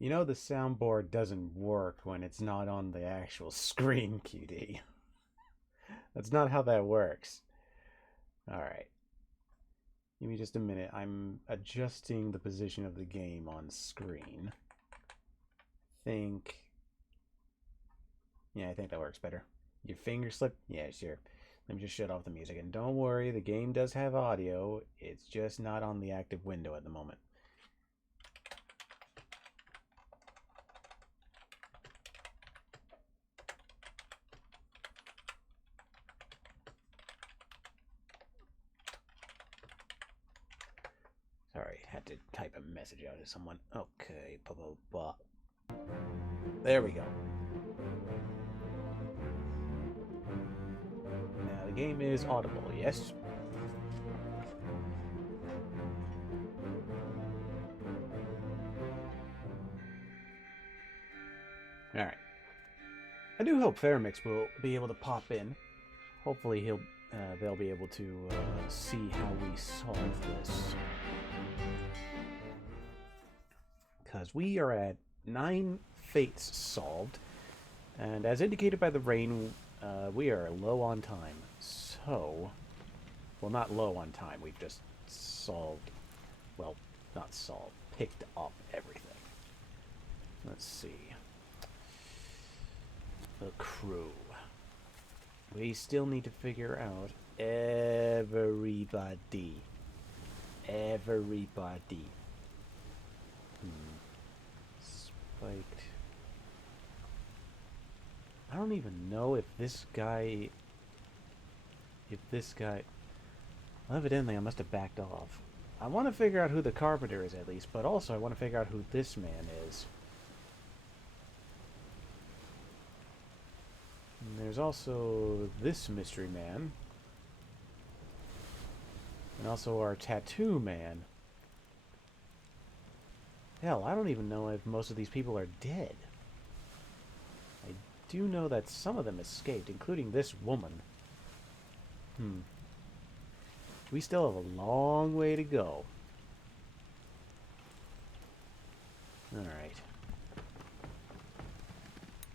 You know the soundboard doesn't work when it's not on the actual screen, QD. That's not how that works. Alright. Give me just a minute. I'm adjusting the position of the game on screen. Yeah, I think that works better. Your finger slip? Yeah, sure. Let me just shut off the music. And don't worry, the game does have audio. It's just not on the active window at the moment. Sorry, had to type a message out to someone. Okay, blah, blah, blah. There we go. Now, the game is audible, yes? Alright. I do hope Fairmix will be able to pop in. Hopefully they'll be able to see how we solve this. Because we are at 9 fates solved. And as indicated by the rain, we are low on time. So, well, not low on time. We've just solved, well, not solved, picked up everything. Let's see. The crew. We still need to figure out everybody. Everybody. Spiked. I don't even know if this guy... Well, evidently I must have backed off. I want to figure out who the carpenter is at least, but also I want to figure out who this man is. And there's also this mystery man. And also our tattoo man. Hell, I don't even know if most of these people are dead. I do know that some of them escaped, including this woman. We still have a long way to go. Alright.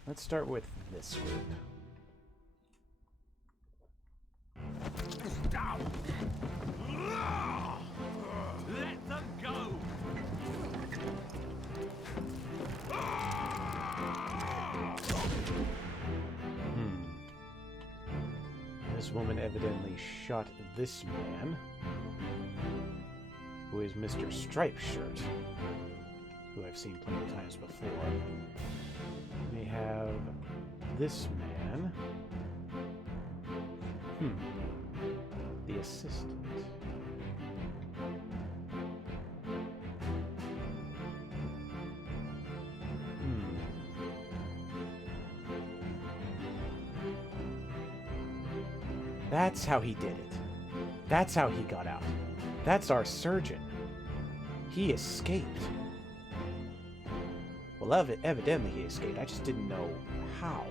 Let's start with this group. Stop! Let them go! This woman evidently shot this man, who is Mr. Striped Shirt, who I've seen plenty of times before. We have this man. The assistant. That's how he did it. That's how he got out. That's our surgeon. He escaped. Well, evidently he escaped. I just didn't know how.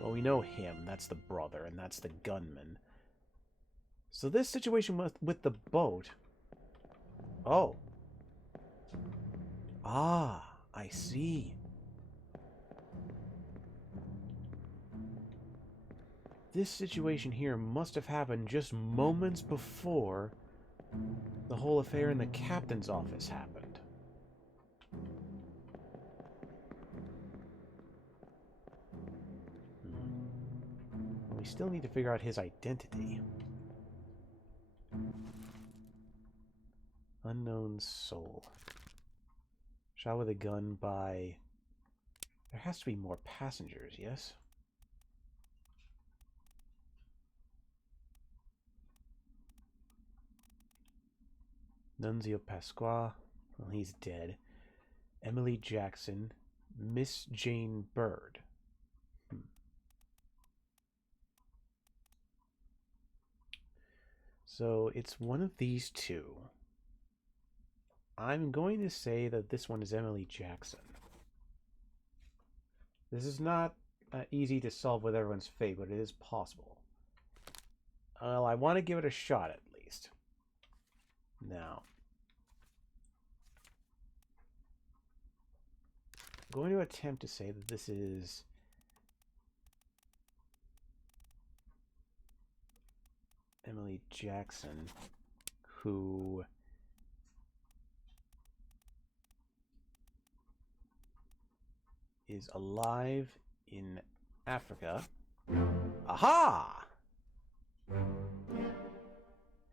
Well, we know him. That's the brother, and that's the gunman. So this situation with the boat... Oh. Ah, I see. This situation here must have happened just moments before the whole affair in the captain's office happened. We still need to figure out his identity. Unknown soul. Shot with a gun by... There has to be more passengers, yes? Nunzio Pasqua, well, he's dead. Emily Jackson, Miss Jane Bird. So it's one of these two. I'm going to say that this one is Emily Jackson. This is not easy to solve with everyone's fate, but it is possible. Well, I want to give it a shot at least. Now, going to attempt to say that this is Emily Jackson, who is alive in Africa. Aha!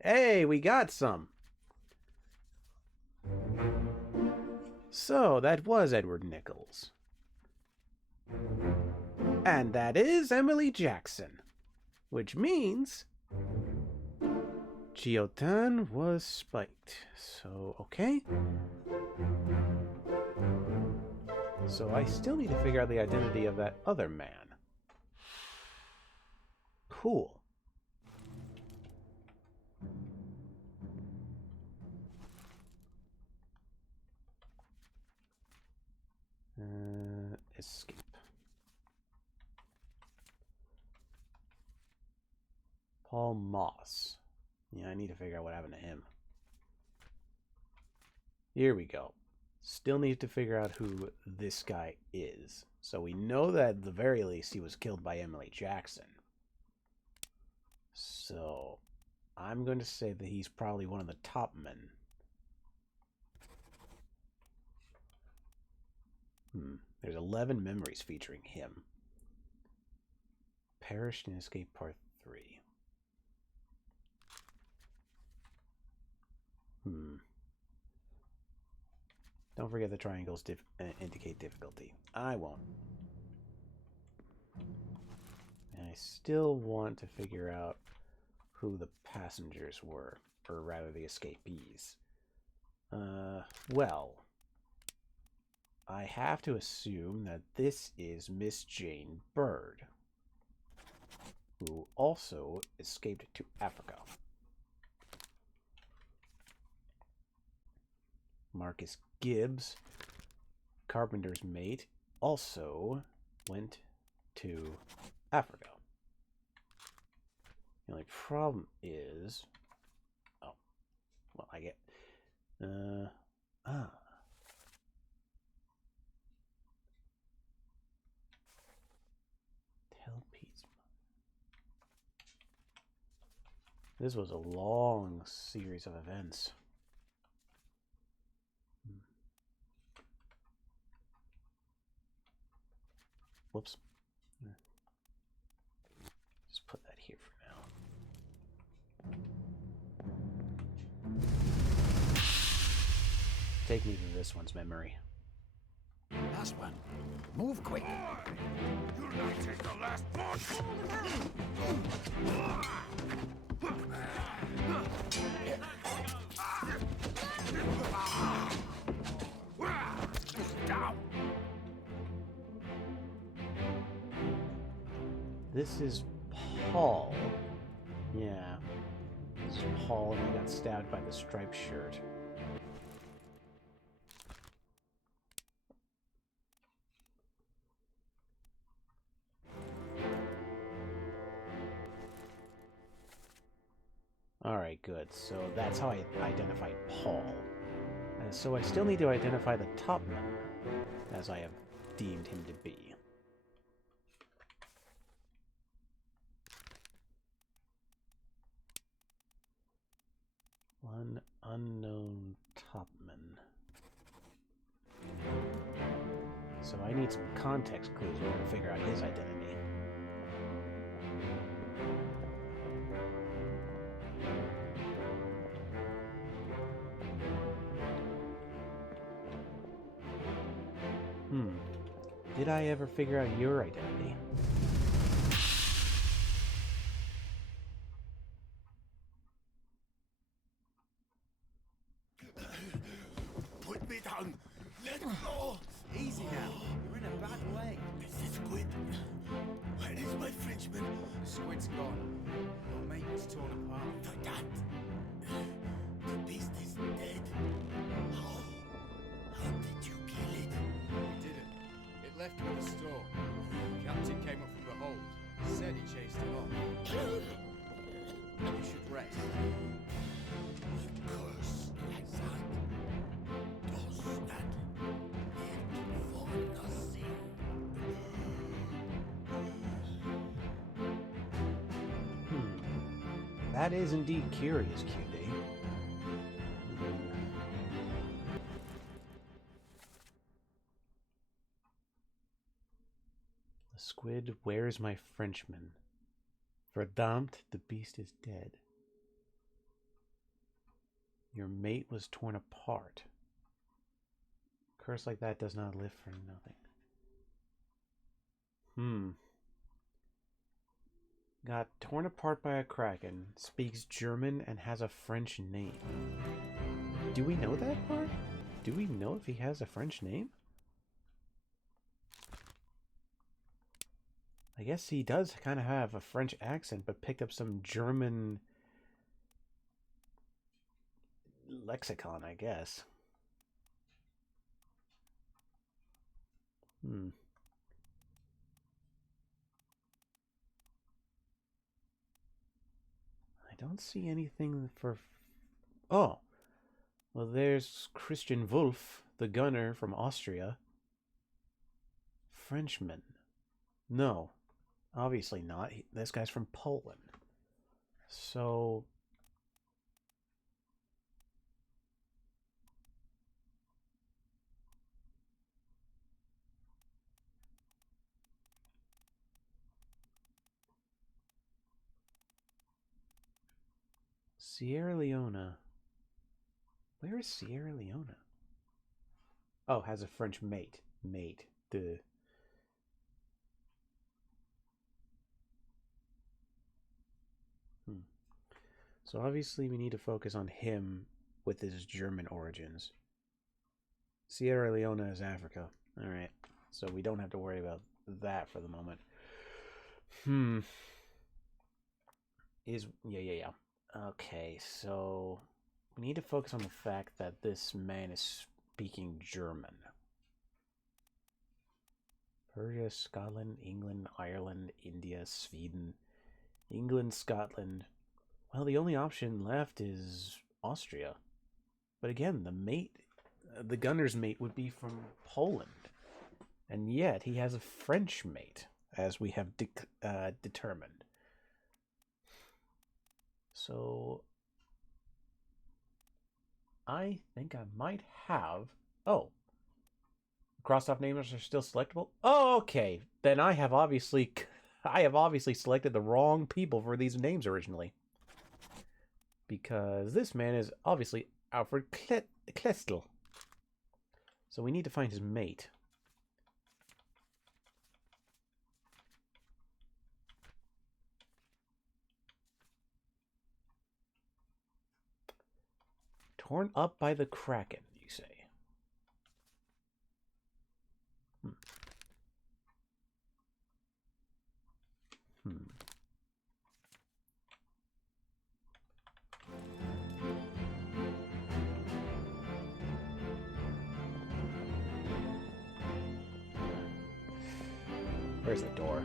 Hey, we got some. So, that was Edward Nichols. And that is Emily Jackson. Which means Chiotan was spiked. So, okay. So I still need to figure out the identity of that other man. Cool. Escape. Paul Moss. Yeah, I need to figure out what happened to him. Here we go. Still need to figure out who this guy is. So we know that at the very least he was killed by Emily Jackson. So I'm going to say that he's probably one of the top men. There's 11 memories featuring him. Perished in Escape Part 3. Don't forget the triangles indicate difficulty. I won't. And I still want to figure out who the passengers were, or rather the escapees. Well, I have to assume that this is Miss Jane Bird, who also escaped to Africa. Marcus Gibbs, Carpenter's mate, also went to Africa. The only problem is... Oh. Well, I get... Tell Pete's mother. This was a long series of events. Whoops. Just put that here for now. Take me to this one's memory. Last one. Move quick. You'll not take the last one. Down. This is Paul. Yeah. This is Paul, and he got stabbed by the striped shirt. Alright, good. So that's how I identified Paul. And so I still need to identify the top man, as I have deemed him to be. One unknown topman. So I need some context clues in order to figure out his identity. Did I ever figure out your identity? Put me down. Let go. Easy now. You're in a bad way. This is squid. Where is my Frenchman? The squid's gone. Your mate was torn apart. The cat. The beast is dead. How? How did you kill it? We didn't. It left with the store. Captain That is indeed curious, QD. The squid, where's my Frenchman? Verdammt, the beast is dead. Your mate was torn apart. Curse like that does not live for nothing. Got torn apart by a kraken, speaks German, and has a French name. Do we know that part? Do we know if he has a French name? I guess he does kind of have a French accent, but picked up some German lexicon, I guess. I don't see anything for... Oh! Well, there's Christian Wolff, the gunner from Austria. Frenchman. No. Obviously not. This guy's from Poland. So... Sierra Leone. Where is Sierra Leone? Oh, has a French mate. Mate. Duh. So obviously we need to focus on him with his German origins. Sierra Leone is Africa. Alright. So we don't have to worry about that for the moment. Yeah. Okay, so we need to focus on the fact that this man is speaking German. Persia, Scotland, England, Ireland, India, Sweden, England, Scotland. Well, the only option left is Austria. But again, the gunner's mate would be from Poland. And yet, he has a French mate, as we have determined. So, I think I might have... Oh. Crossed off names are still selectable? Oh, okay. Then I have obviously selected the wrong people for these names originally. Because this man is obviously Alfred Klestel. So we need to find his mate. Torn up by the Kraken, you say? Where's the door?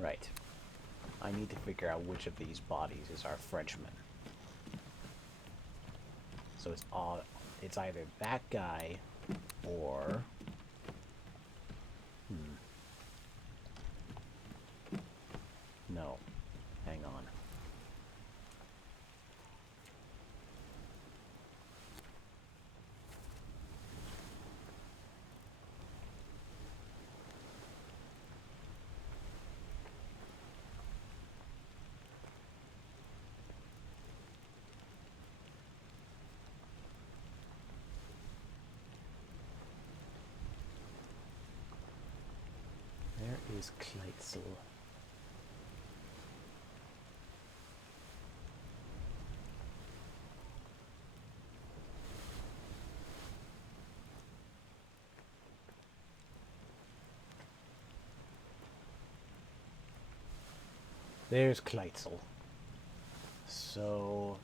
Right. I need to figure out which of these bodies is our Frenchman. So it's either that guy or... No. Hang on. Where is Kleitzel? There's Kleitzel. So...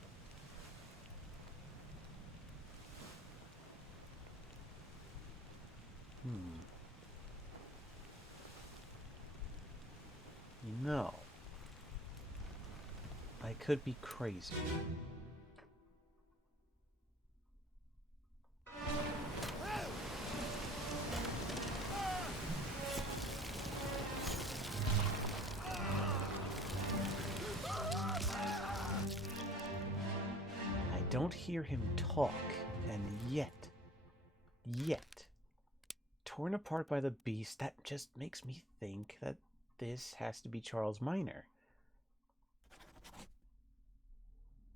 You know, I could be crazy. don't hear him talk, and yet, torn apart by the beast, that just makes me think that this has to be Charles Minor.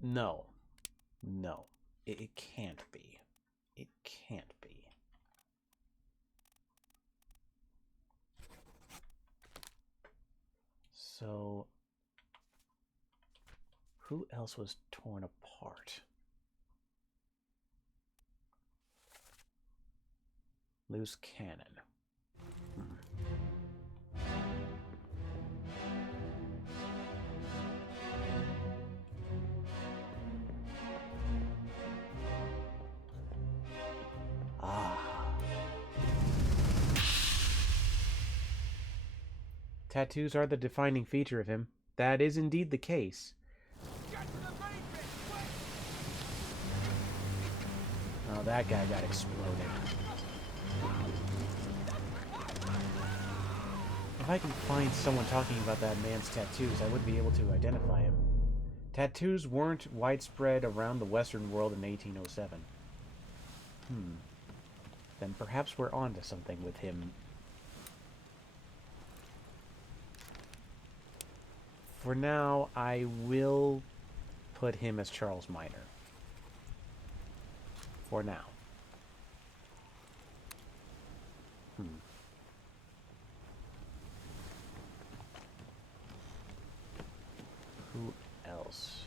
No. No. It can't be. It can't be. So, who else was torn apart? Loose cannon. Tattoos are the defining feature of him. That is indeed the case. Oh, that guy got exploded. If I can find someone talking about that man's tattoos, I would be able to identify him. Tattoos weren't widespread around the Western world in 1807. Then perhaps we're onto something with him. For now, I will put him as Charles Minor. For now. Who else?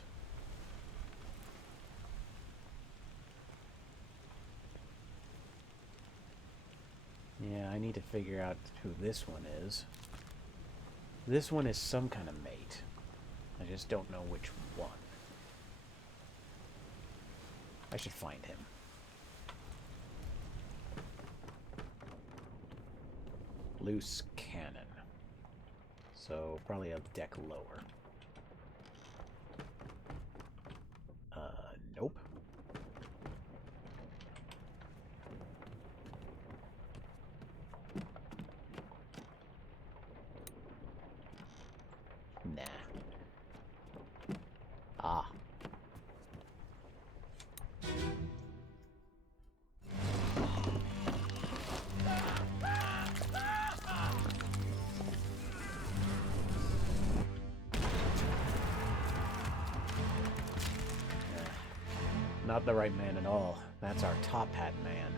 Yeah, I need to figure out who this one is. This one is some kind of mate. I just don't know which one. I should find him. Loose cannon. So, probably a deck lower. Nope. Nah. Ah. Not the right man at all. That's our top hat man.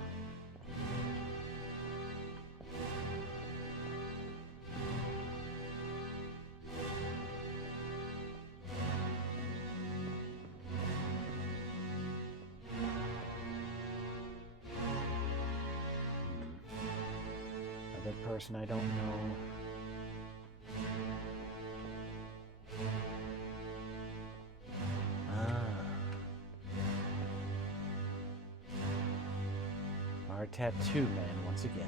Another person I don't know. Our tattoo man once again.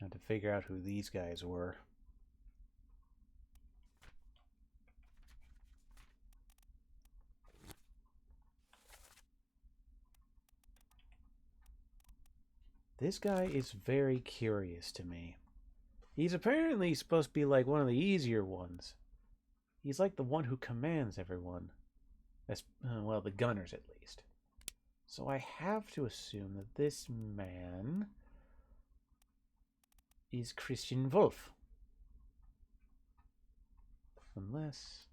Had to figure out who these guys were. This guy is very curious to me. He's apparently supposed to be like one of the easier ones. He's like the one who commands everyone. Well, the gunners at least. So I have to assume that this man is Christian Wolf. Unless...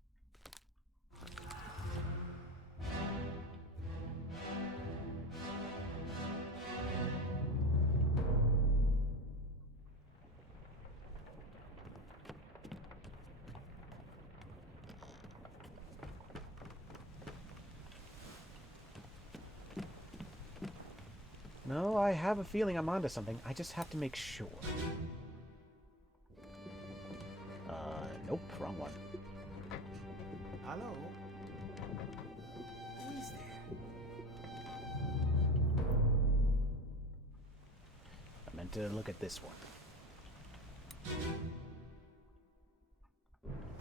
No, I have a feeling I'm onto something. I just have to make sure. Nope, wrong one. Hello? Who is there? I meant to look at this one.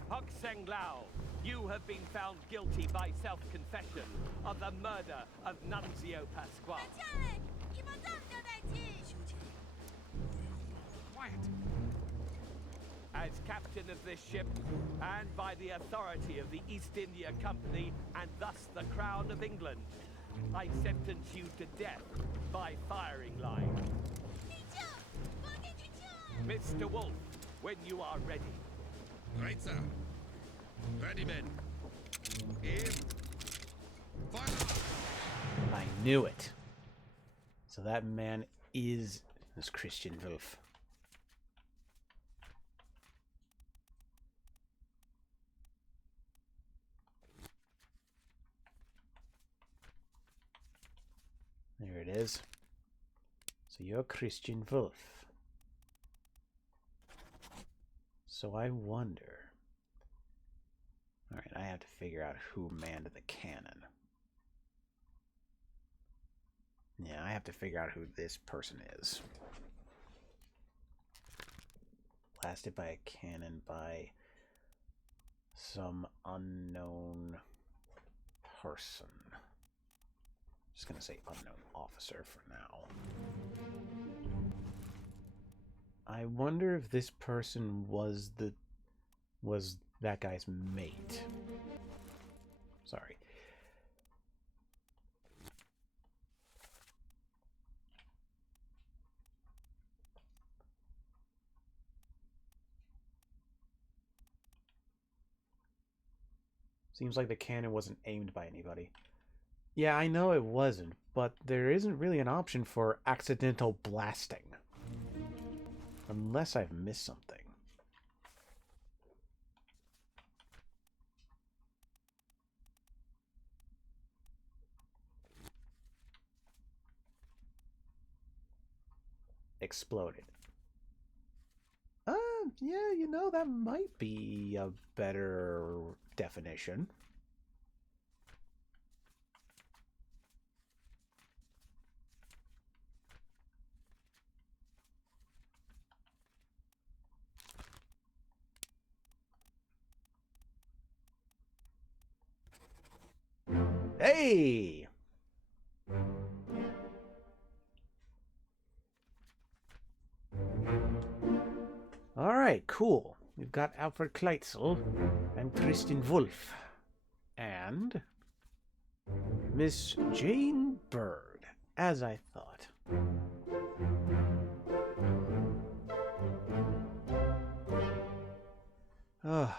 Hokseng Lao, you have been found guilty by self-confession of the murder of Nunzio Pasquale. Quiet. As captain of this ship, and by the authority of the East India Company, and thus the Crown of England, I sentence you to death by firing line. Mr. Wolf, when you are ready. Right, sir. Ready, men. Aim. Fire! I knew it. So that man is this Christian Wolf. There it is. So you're Christian Wolf. So I wonder... Alright, I have to figure out who manned the cannon. Yeah, I have to figure out who this person is. Blasted by a cannon by some unknown person. Just gonna say unknown officer for now. I wonder if this person was that guy's mate. Sorry. Seems like the cannon wasn't aimed by anybody. Yeah, I know it wasn't, but there isn't really an option for accidental blasting. Unless I've missed something. Exploded. Yeah, you know, that might be a better definition. Hey! Alright, cool. We've got Alfred Kleitzel and Christian Wolf. And Miss Jane Bird, as I thought. Oh,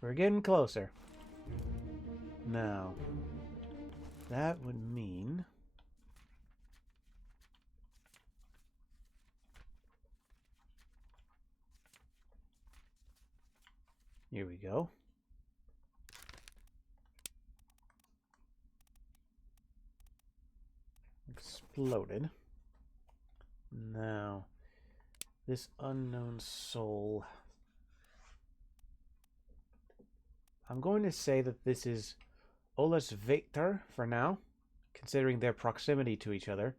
we're getting closer. Now, that would mean... Here we go. Exploded. Now, this unknown soul... I'm going to say that this is Olaus Victor for now, considering their proximity to each other.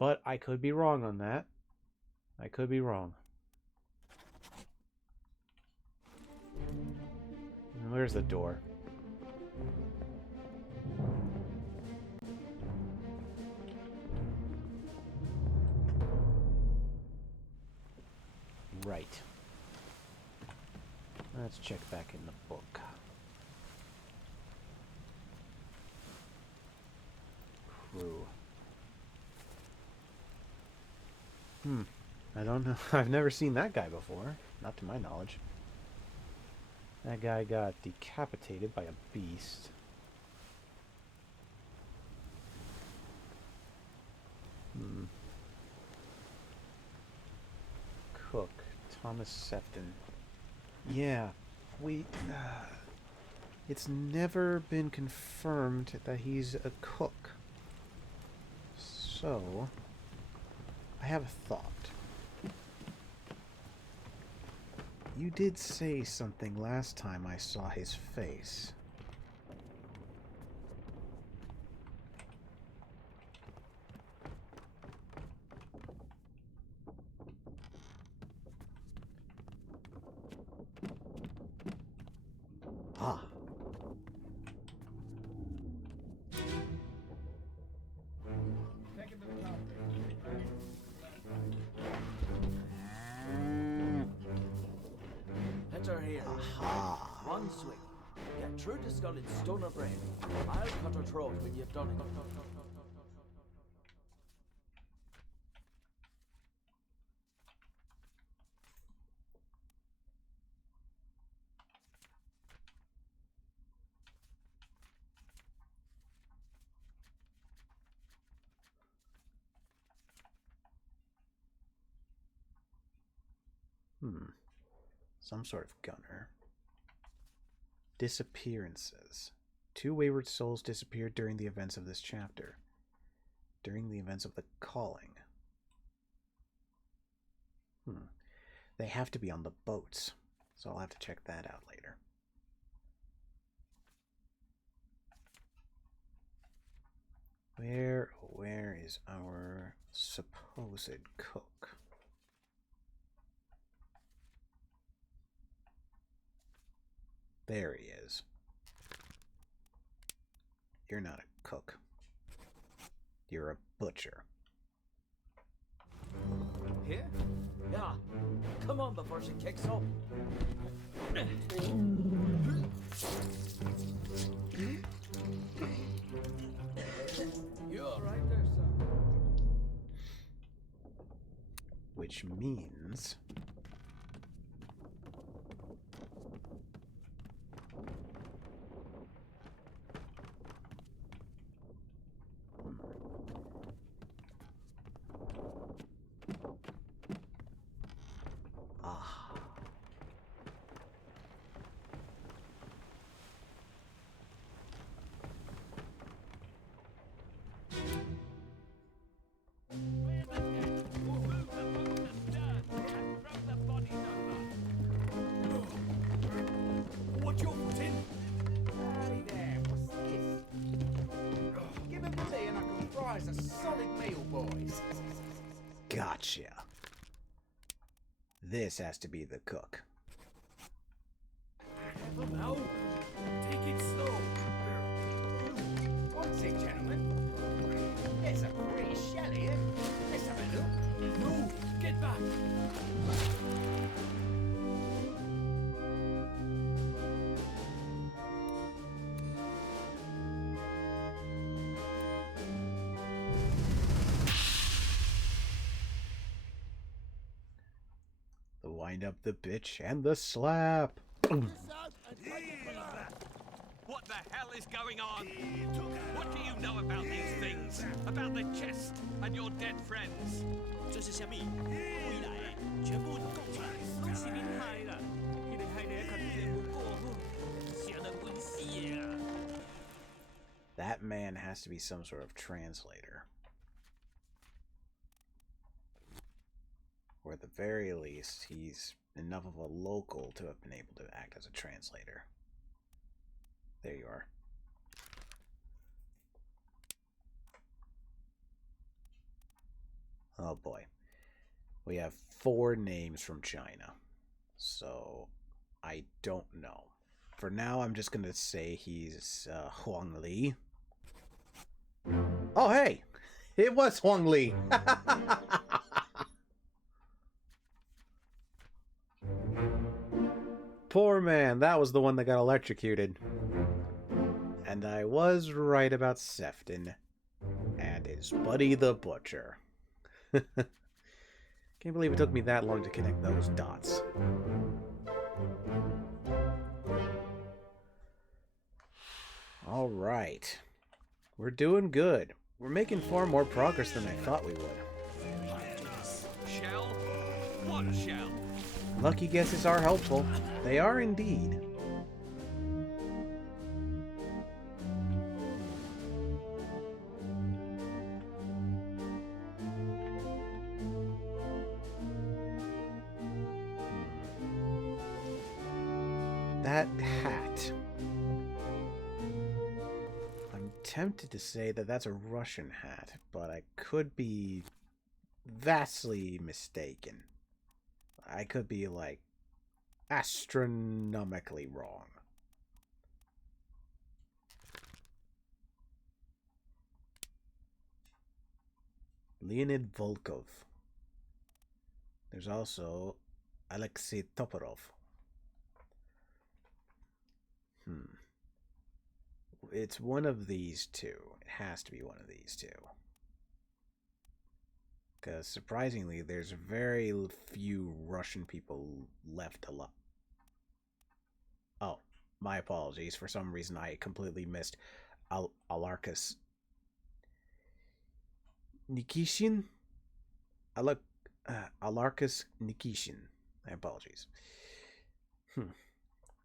But I could be wrong on that. I could be wrong. Where's the door? Right. Let's check back in the book. Crew. I don't know. I've never seen that guy before. Not to my knowledge. That guy got decapitated by a beast. Cook. Thomas Sefton. Yeah, it's never been confirmed that he's a cook. So, I have a thought. You did say something last time I saw his face. Ah. Enter here. Aha. One swing. Get through the skull in stone or brain. I'll cut her throat when you've done it. Some sort of gunner. Disappearances. 2 wayward souls disappeared during the events of this chapter. During the events of the calling. They have to be on the boats, so I'll have to check that out later. Where is our supposed cook? There he is. You're not a cook. You're a butcher. Here? Yeah. Come on before she kicks up. You all right there, son? Which means... Ah. What you putting? Hey there, what's this? Give him tea and I can fry us a solid meal, boys. Gotcha. This has to be the cook. Now, take it slow. What's it, gentlemen? There's a pretty shell here. Let's have a look. No, get back. The wind up the bitch and the slap. What the hell is going on? What do you know about these things? About the chest and your dead friends? 这是虾米？归来，全部供出来，恭喜您嗨啦！你哋係你一級嘢冇過，相當本事啊！ That man has to be some sort of translator. Or at the very least, he's enough of a local to have been able to act as a translator. There you are. Oh boy. We have 4 names from China. So, I don't know. For now, I'm just going to say he's Huang Li. Oh, hey! It was Huang Li! Poor man, that was the one that got electrocuted. And I was right about Sefton and his buddy the Butcher. Can't believe it took me that long to connect those dots. All right. We're doing good. We're making far more progress than I thought we would. Shell? What shell? Lucky guesses are helpful. They are indeed. That hat. I'm tempted to say that that's a Russian hat, but I could be vastly mistaken. I could be, like, astronomically wrong. Leonid Volkov. There's also Alexei Toporov. It's one of these two. It has to be one of these two. Because surprisingly, there's very few Russian people left alive. Oh, my apologies. For some reason, I completely missed Alarkus Nikishin? Alarkus Nikishin. My apologies.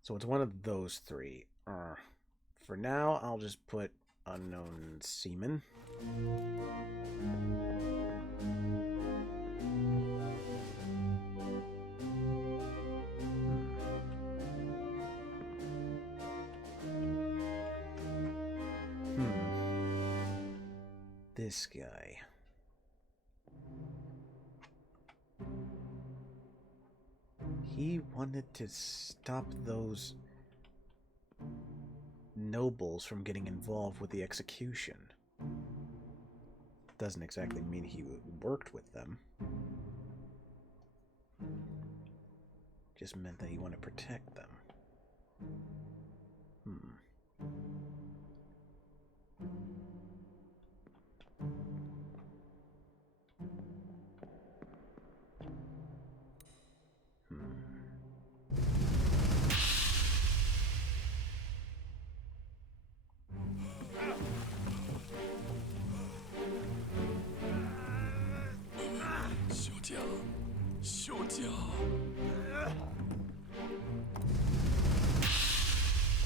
So it's one of those three. For now, I'll just put unknown seaman. This guy. He wanted to stop those nobles from getting involved with the execution. Doesn't exactly mean he worked with them. Just meant that he wanted to protect them.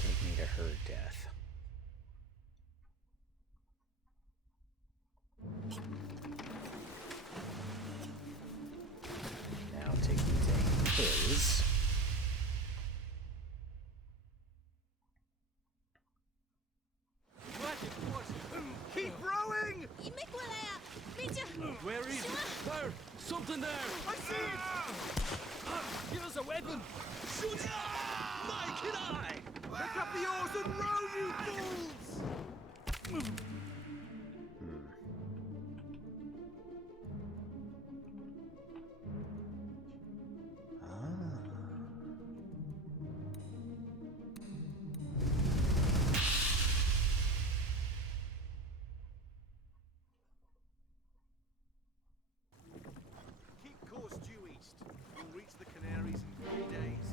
Take me to her death. Now take me to his. Keep rowing! Where is it? There! Something there! I see it! Give us a weapon! Shoot! Mike and I! Pick up the oars and row, you fools! Keep course due east. You'll reach the Canaries in 3 days.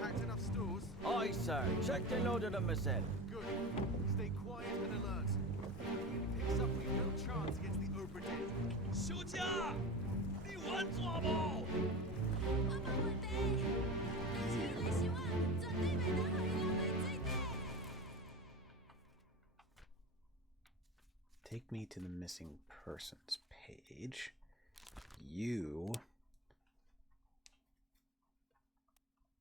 Packed enough stores? Aye, sir. Check the load of them myself. Good. Stay quiet and alert. If the wind picks up, we've no chance against the Obra Dinn. 休假！你玩做不？ Take me to the missing persons page. You.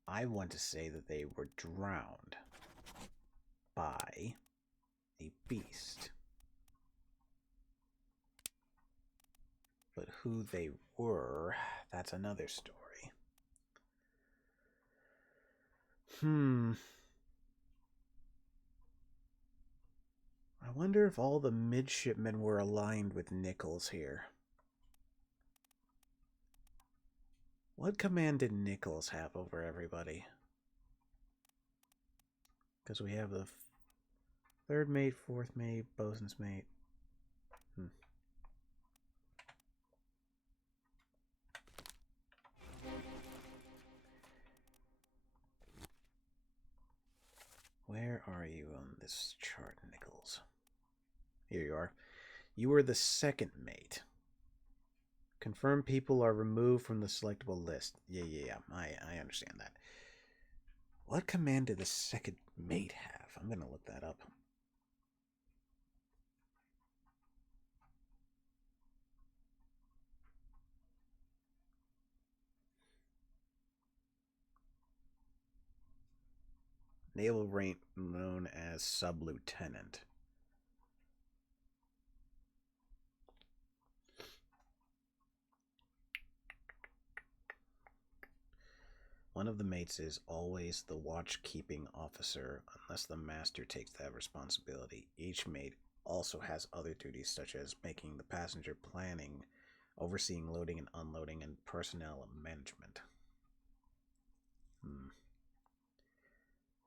I want to say that they were drowned by a beast. But who they were, that's another story. I wonder if all the midshipmen were aligned with Nichols here. What command did Nichols have over everybody? Because we have the third mate, fourth mate, bosun's mate. Where are you on this chart, Nichols? Here you are. You were the second mate. Confirmed people are removed from the selectable list. Yeah. I understand that. What command did the second mate have? I'm going to look that up. Naval rank known as sub-lieutenant. One of the mates is always the watch-keeping officer, unless the master takes that responsibility. Each mate also has other duties such as making the passenger planning, overseeing loading and unloading, and personnel management.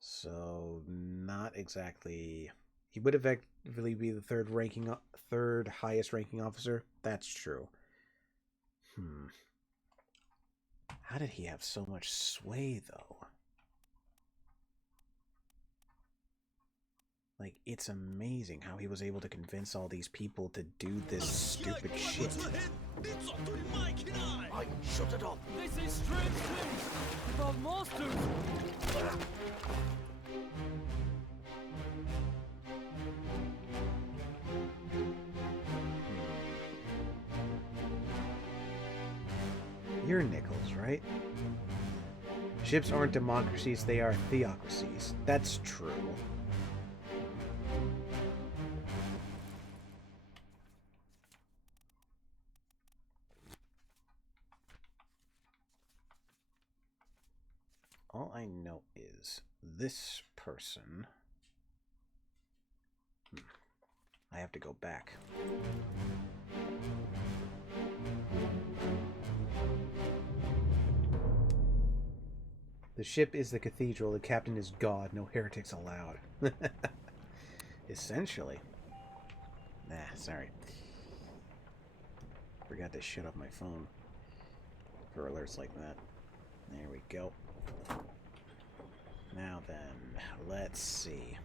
So, not exactly... He would effectively be the third highest ranking officer. That's true. How did he have so much sway, though? Like, it's amazing how he was able to convince all these people to do this stupid shit. I shut it up. This is strange things about monsters. You're Nichols, right? Ships aren't democracies, they are theocracies. That's true. All I know is this person... I have to go back. The ship is the cathedral, the captain is God, no heretics allowed. Essentially. Nah, sorry. Forgot to shut off my phone for alerts like that. There we go. Now then, let's see.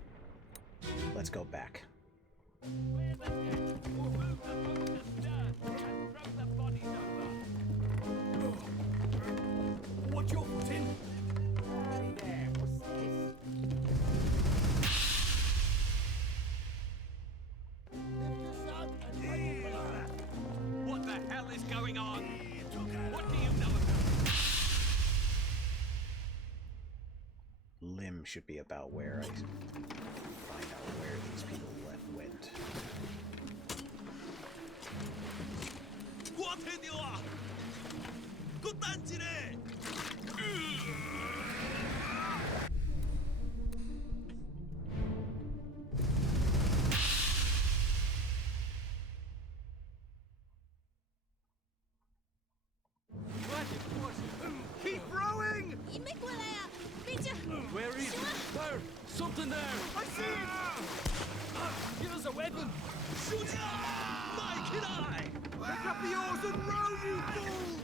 Let's go back. Watch your foot in. Howdy there, what's this? What the hell is going on? What do you know about Lim should be about where I find out where these people went. Keep rowing! Where is it? There! Something there! I see it! Give us a weapon! Shoot it! Mike and I! Pick up the oars and row, you fools!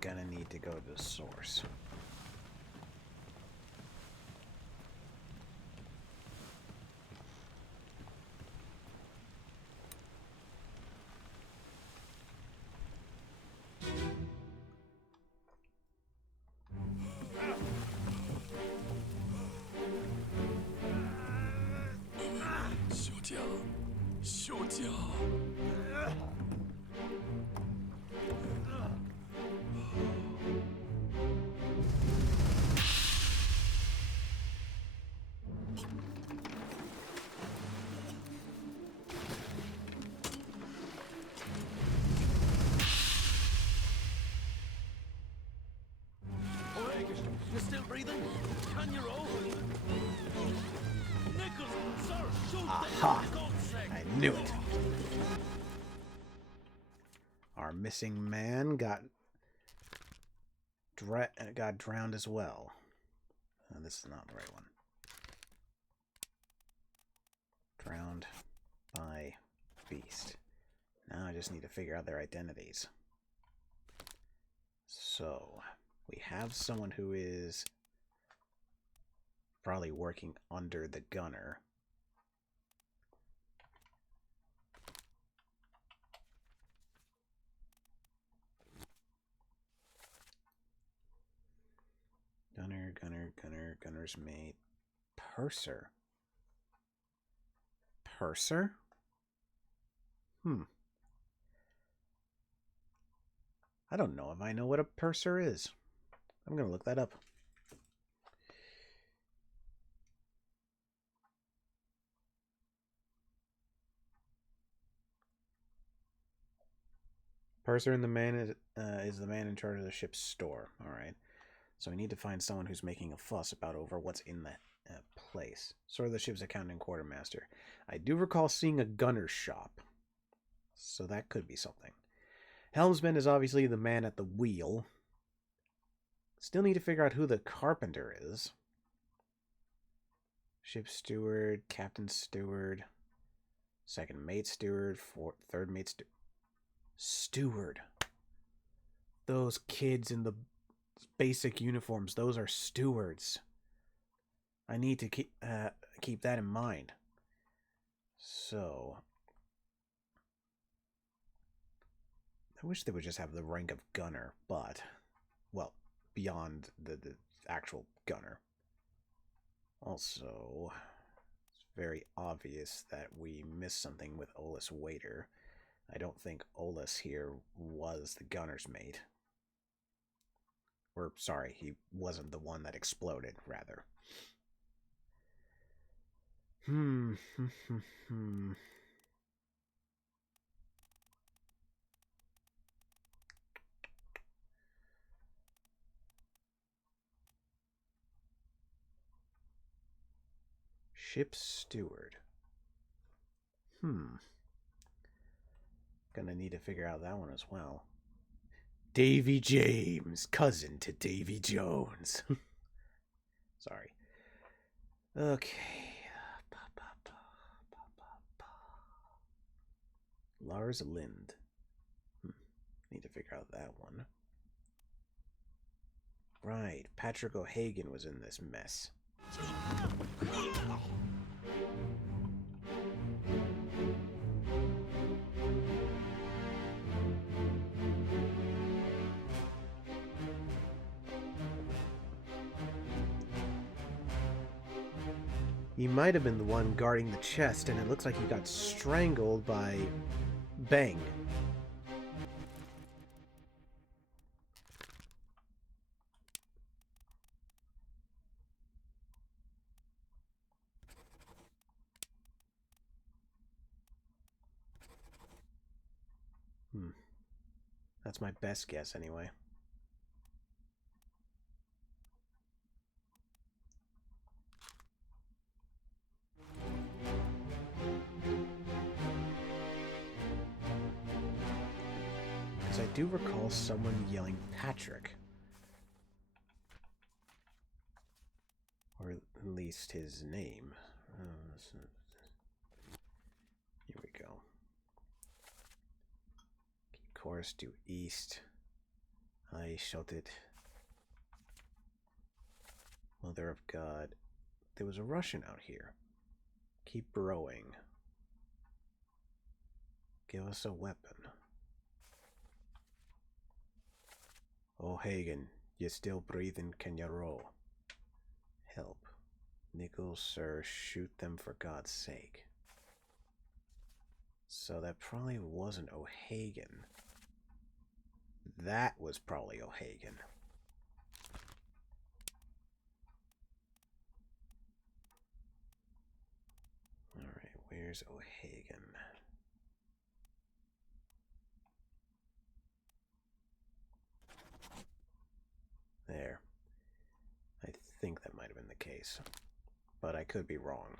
Gonna need to go to the source. You're still breathing? Can you roll? Nichols! Sir! Shoot them! Aha! For God's sake! I knew it. Our missing man got drowned as well. This is not the right one. Drowned by beast. Now I just need to figure out their identities. So, we have someone who is probably working under the gunner. Gunner's mate. Purser. Purser? I don't know if I know what a purser is. I'm going to look that up. Purser and the man is the man in charge of the ship's store. All right. So we need to find someone who's making a fuss about over what's in that place. Sort of the ship's accounting quartermaster. I do recall seeing a gunner's shop. So that could be something. Helmsman is obviously the man at the wheel. Still need to figure out who the carpenter is. Ship steward, captain steward, second mate steward, third mate steward. Those kids in the basic uniforms, those are stewards. I need to keep that in mind. So, I wish they would just have the rank of gunner, but, well, beyond the actual gunner. Also, it's very obvious that we missed something with Olus Waiter. I don't think Olus here was the gunner's mate. Or, sorry, he wasn't the one that exploded, rather. Ship steward. Gonna need to figure out that one as well. Davy James, cousin to Davy Jones. Sorry. Okay. Lars Lind. Need to figure out that one. Right, Patrick O'Hagan was in this mess. He might have been the one guarding the chest, and it looks like he got strangled by Bang. That's my best guess, anyway. Because I do recall someone yelling Patrick. Or at least his name. Here we go. Keep course due east. I shouted. Mother of God. There was a Russian out here. Keep rowing. Give us a weapon. O'Hagan, you still breathing? Can you row? Help. Nichols, sir, shoot them for God's sake. So that probably wasn't O'Hagan. That was probably O'Hagan. Alright, where's O'Hagan? There. I think that might have been the case. But I could be wrong.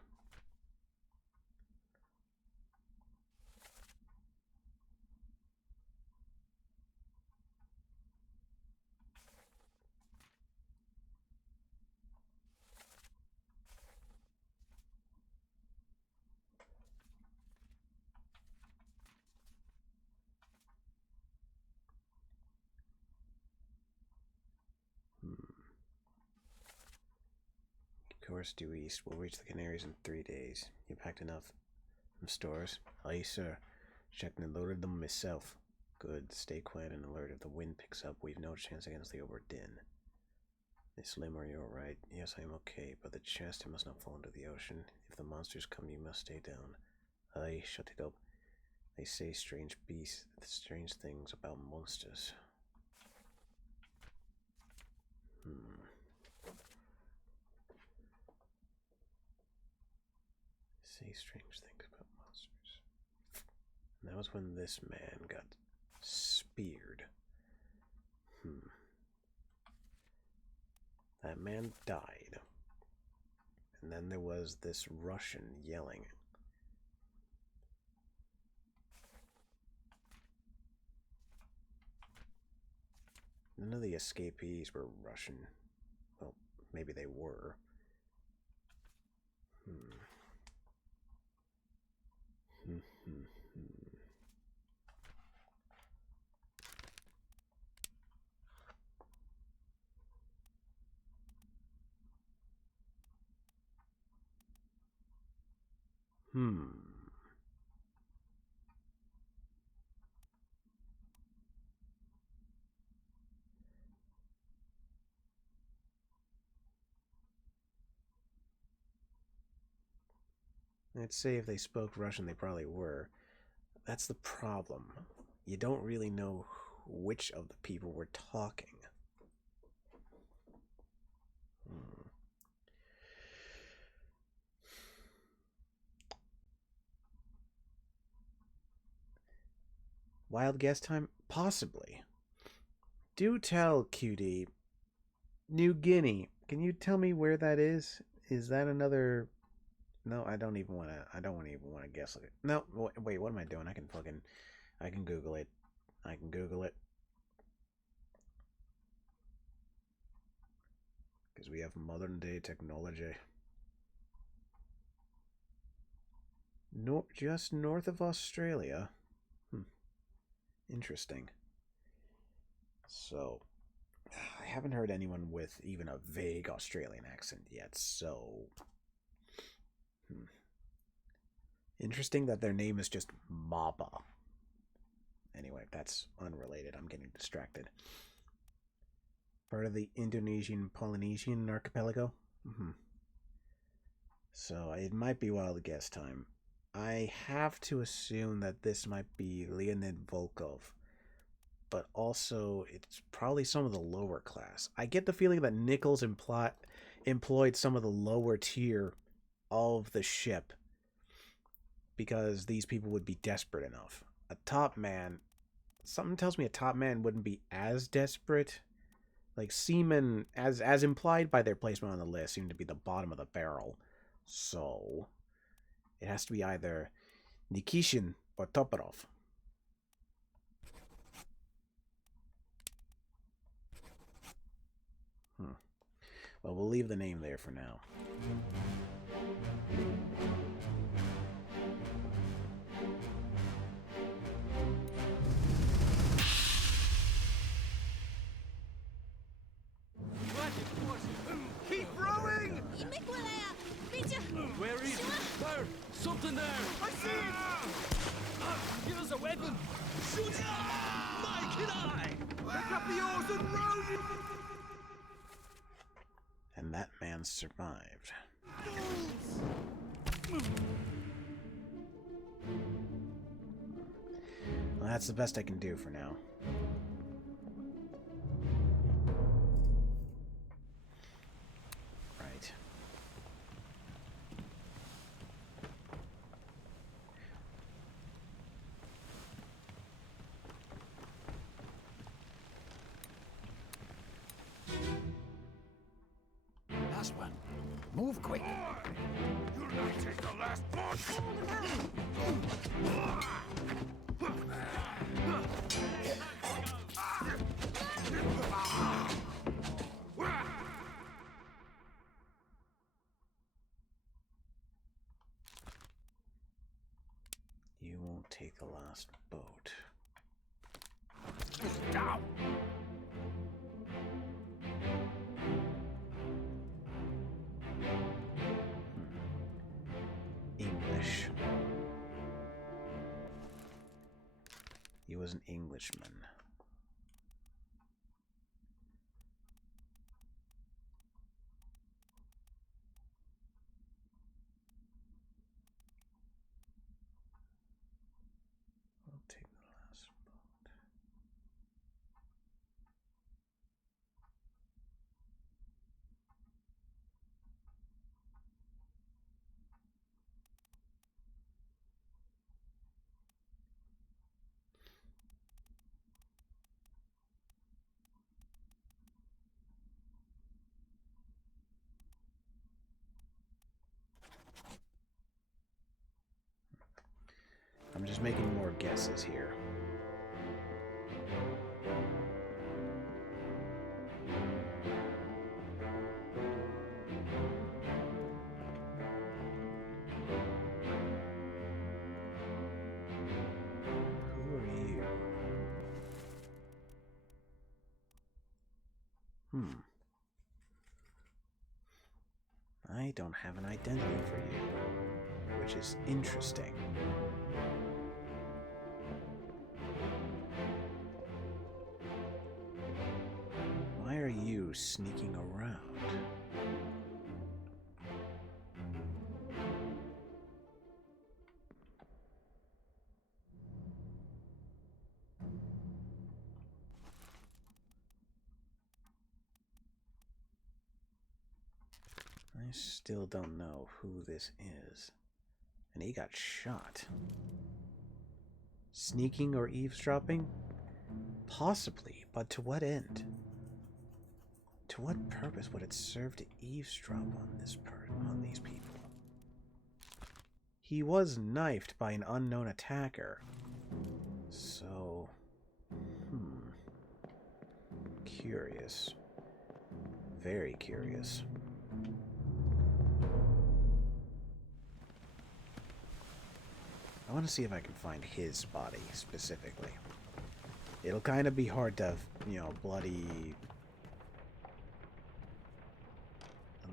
Course due east. We'll reach the Canaries in 3 days. You packed enough stores? Aye, sir. Checked and loaded them myself. Good. Stay quiet and alert. If the wind picks up, we've no chance against the Obra Dinn. Slim, are you alright? Yes, I am okay, but the chest must not fall into the ocean. If the monsters come, you must stay down. Aye, shut it up. They say strange things about monsters. Say strange things about monsters. And that was when this man got speared. That man died. And then there was this Russian yelling. None of the escapees were Russian. Well, maybe they were. I'd say if they spoke Russian, they probably were. That's the problem. You don't really know which of the people were talking. Wild guess time? Possibly. Do tell, QD. New Guinea. Can you tell me where that is? Is that another... No, I don't even want to... I don't even want to guess. No, wait, what am I doing? I can Google it. I can Google it. Because we have modern day technology. Just north of Australia. Interesting. So, I haven't heard anyone with even a vague Australian accent yet, so... Interesting that their name is just Maba. Anyway, that's unrelated. I'm getting distracted. Part of the Indonesian Polynesian archipelago? So, it might be wild guess time. I have to assume that this might be Leonid Volkov, but also it's probably some of the lower class. I get the feeling that Nichols employed some of the lower tier of the ship because these people would be desperate enough. A top man, something tells me a top man wouldn't be as desperate. Like seamen, as implied by their placement on the list, seem to be the bottom of the barrel. So it has to be either Nikishin or Toporov. Well, we'll leave the name there for now. Keep rowing! Where is it? There! Something there! I see it! Give us a weapon! Shoot it! Mike and I! Pick up the oars and row you! And that man survived. Well, that's the best I can do for now. Right. Last one. Move quick. You'll not take the last punch! You won't take the last boat. Down! English. He was an Englishman. just making more guesses here. Who are you? I don't have an identity for you, which is interesting. Why are you sneaking around? I still don't know who this is. And he got shot. Sneaking or eavesdropping? Possibly, but to what end? To what purpose would it serve to eavesdrop on on these people? He was knifed by an unknown attacker. So, curious. Very curious. I want to see if I can find his body specifically. It'll kind of be hard to, you know, bloody...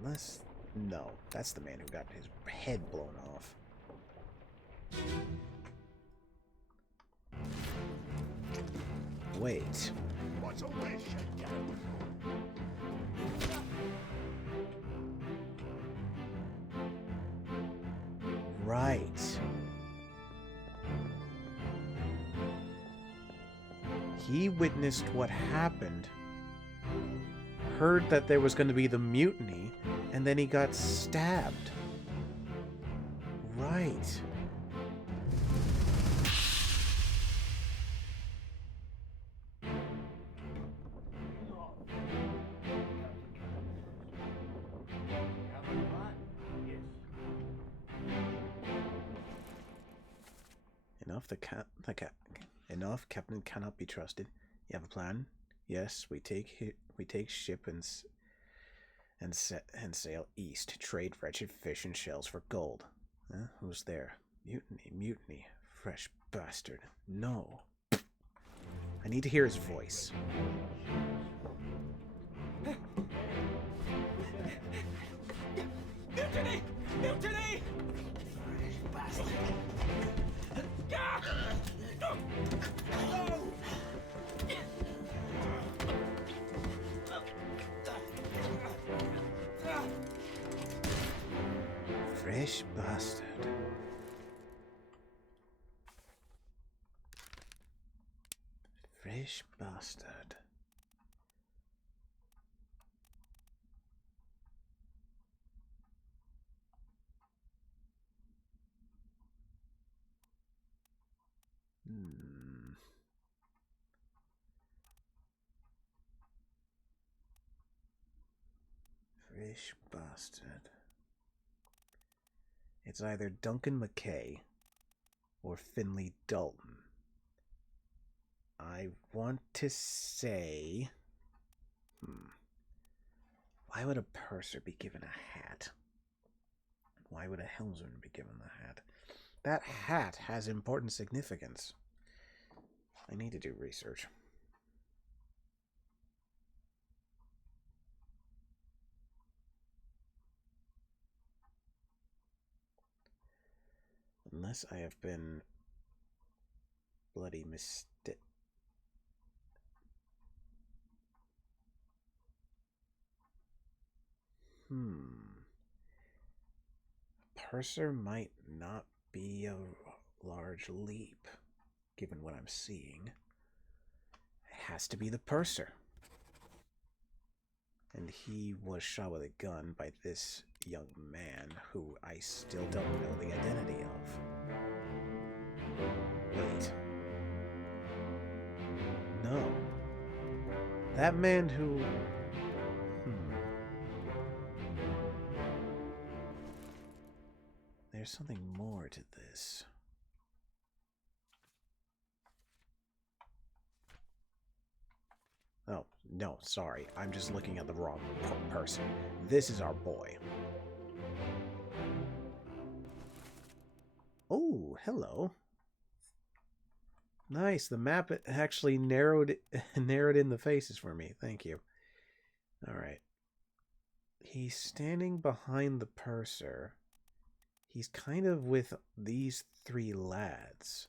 Unless... No, that's the man who got his head blown off. Wait. What's a wish? Right. He witnessed what happened, heard that there was going to be the mutiny, and then he got stabbed. Right. Enough, Captain cannot be trusted. You have a plan? Yes, we take ship and sail east. Trade wretched fish and shells for gold. Huh? Who's there? Mutiny. Fresh bastard. No. I need to hear his voice. Mutiny! Mutiny! Fresh bastard! No! Fresh bastard. Fresh bastard. Fresh bastard. It's either Duncan McKay or Finley Dalton. I want to say... Why would a purser be given a hat? Why would a helmsman be given the hat? That hat has important significance. I need to do research. Unless I have been bloody mistaken. Purser might not be a large leap, given what I'm seeing. It has to be the purser. And he was shot with a gun by this young man who I still don't know the identity of. Wait. No. That man who... There's something more to this. Oh, no, sorry. I'm just looking at the wrong person. This is our boy. Oh, hello. Nice. The map actually narrowed in the faces for me. Thank you. All right. He's standing behind the purser. He's kind of with these three lads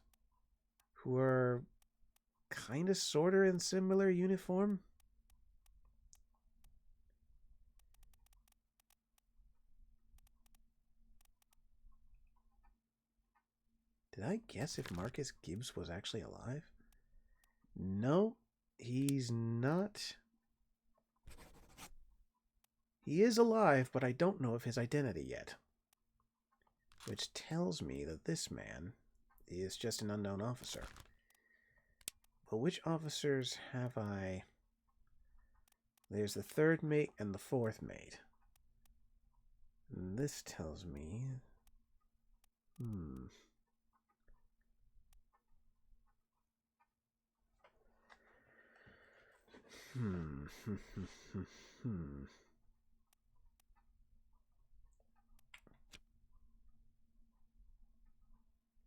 who are kind of sort of in similar uniform. Did I guess if Marcus Gibbs was actually alive? No, he's not. He is alive, but I don't know of his identity yet. Which tells me that this man is just an unknown officer. But which officers have I? There's the third mate and the fourth mate. And this tells me...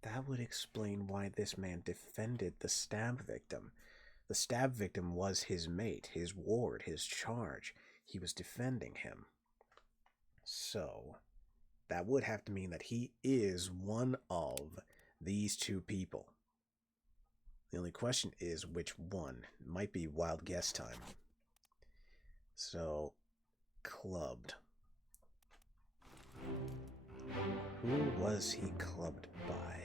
That would explain why this man defended the stab victim. The stab victim was his mate, his ward, his charge. He was defending him. So, that would have to mean that he is one of these two people. The only question is which one. It might be wild guess time. So, clubbed. Who was he clubbed by?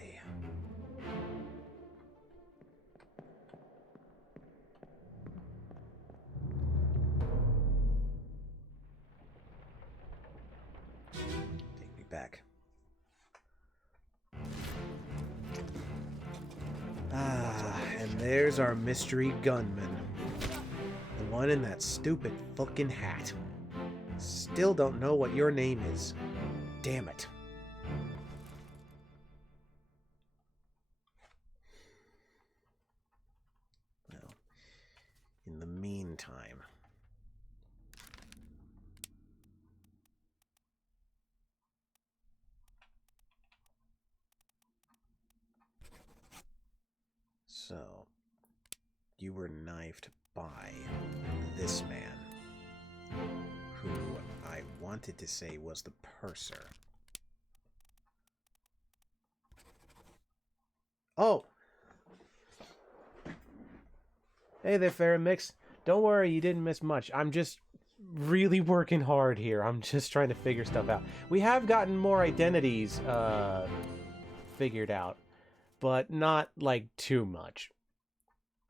Take me back. Ah, and there's our mystery gunman. The one in that stupid fucking hat. Still don't know what your name is. Damn it. Well, in the meantime... So, you were knifed by this man, who I wanted to say was the purser. Oh! Hey there, Faramix. Don't worry, you didn't miss much. I'm just really working hard here. I'm just trying to figure stuff out. We have gotten more identities figured out, but not like too much.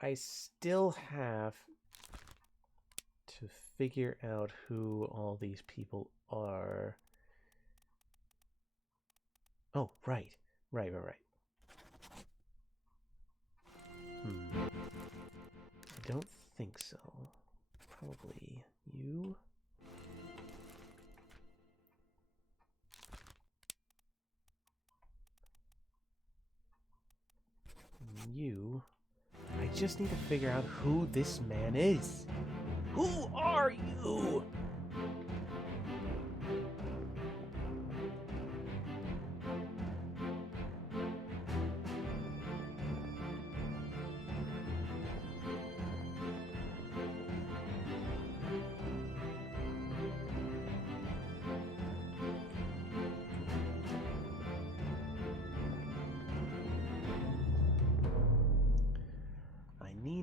I still have to figure out who all these people are. Oh, right. I don't think so. Probably you. You. I just need to figure out who this man is. Who are you?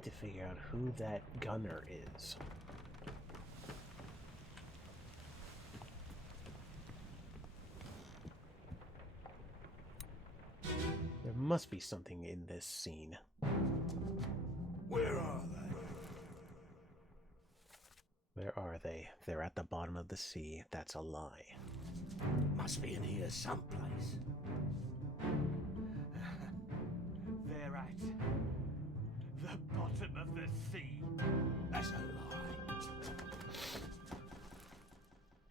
To figure out who that gunner is. There must be something in this scene. Where are they? Where are they? They're at the bottom of the sea. That's a lie. Must be in here someplace. They're at the bottom of the sea. That's a lie.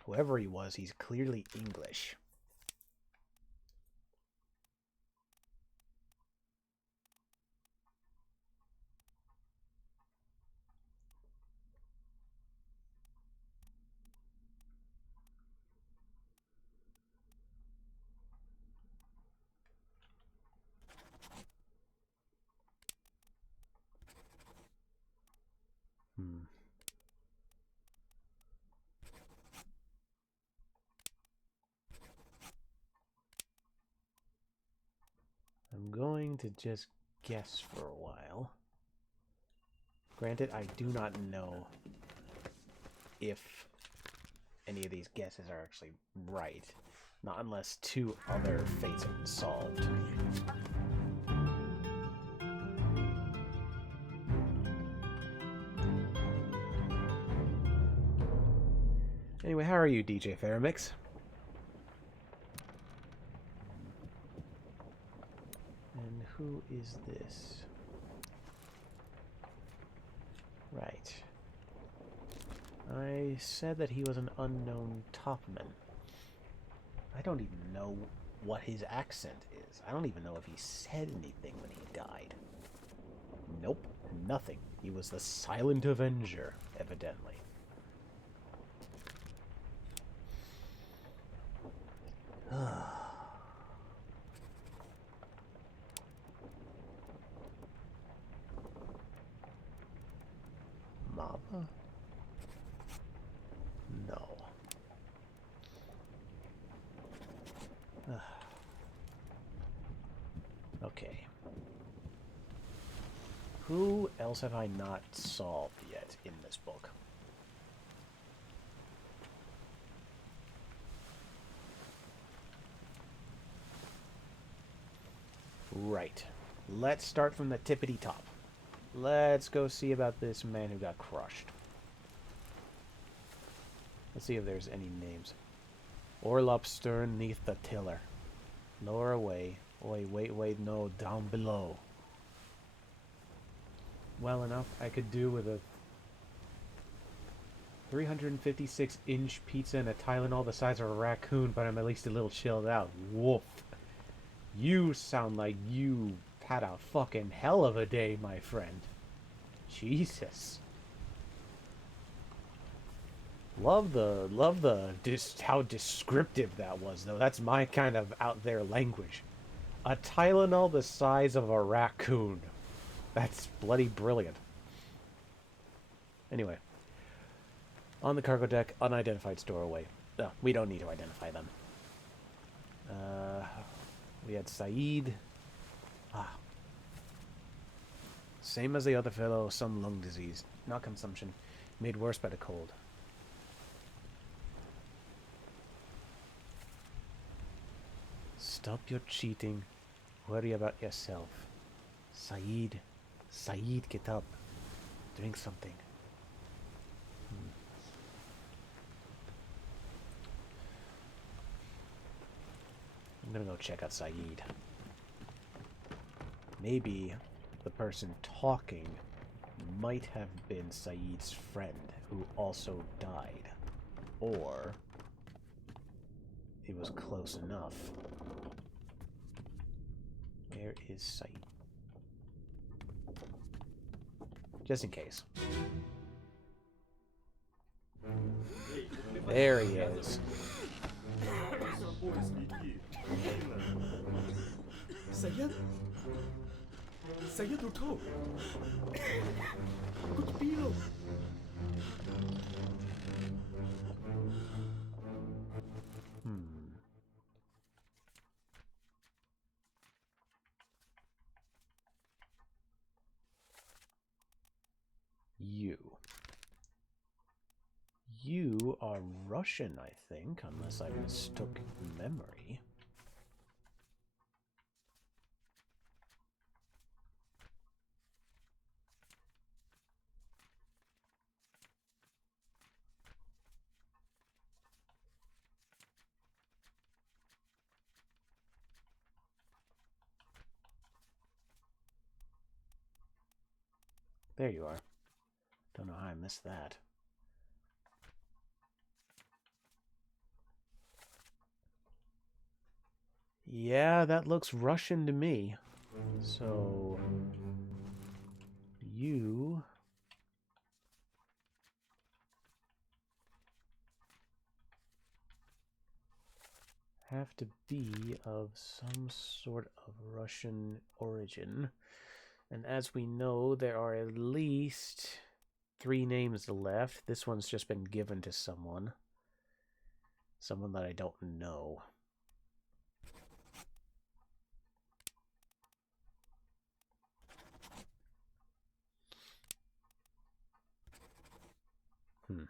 Whoever he was, he's clearly English. to just guess for a while. Granted, I do not know if any of these guesses are actually right. Not unless 2 other fates have been solved. Anyway, how are you, DJ Faramix? And who is this? Right. I said that he was an unknown topman. I don't even know what his accent is. I don't even know if he said anything when he died. Nope, nothing. He was the Silent Avenger, evidently. Mama? No. Okay. Who else have I not solved yet in this book? Right. Let's start from the tippity top. Let's go see about this man who got crushed. Let's see if there's any names. Orlop stern neath the tiller. Lower away. Oi, wait, no, down below. Well enough, I could do with a 356-inch pizza and a Tylenol the size of a raccoon, but I'm at least a little chilled out. Woof. You sound like you had a fucking hell of a day, my friend. Jesus. Love how descriptive that was, though. That's my kind of out there language. A Tylenol the size of a raccoon. That's bloody brilliant. Anyway. On the cargo deck, unidentified stowaway. We don't need to identify them. We had Saeed. Same as the other fellow, some lung disease. Not consumption. Made worse by the cold. Stop your cheating. Worry about yourself. Saeed, get up. Drink something. I'm gonna go check out Saeed. Maybe the person talking might have been Saeed's friend who also died. Or it was close enough. Where is Saeed? Just in case. There he is. Saya tutup. Aku terpilih. You are Russian, I think, unless I mistook memory. There you are. Don't know how I missed that. Yeah, that looks Russian to me. So you have to be of some sort of Russian origin. And as we know, there are at least 3 names left. This one's just been given to someone. Someone that I don't know. Hmm.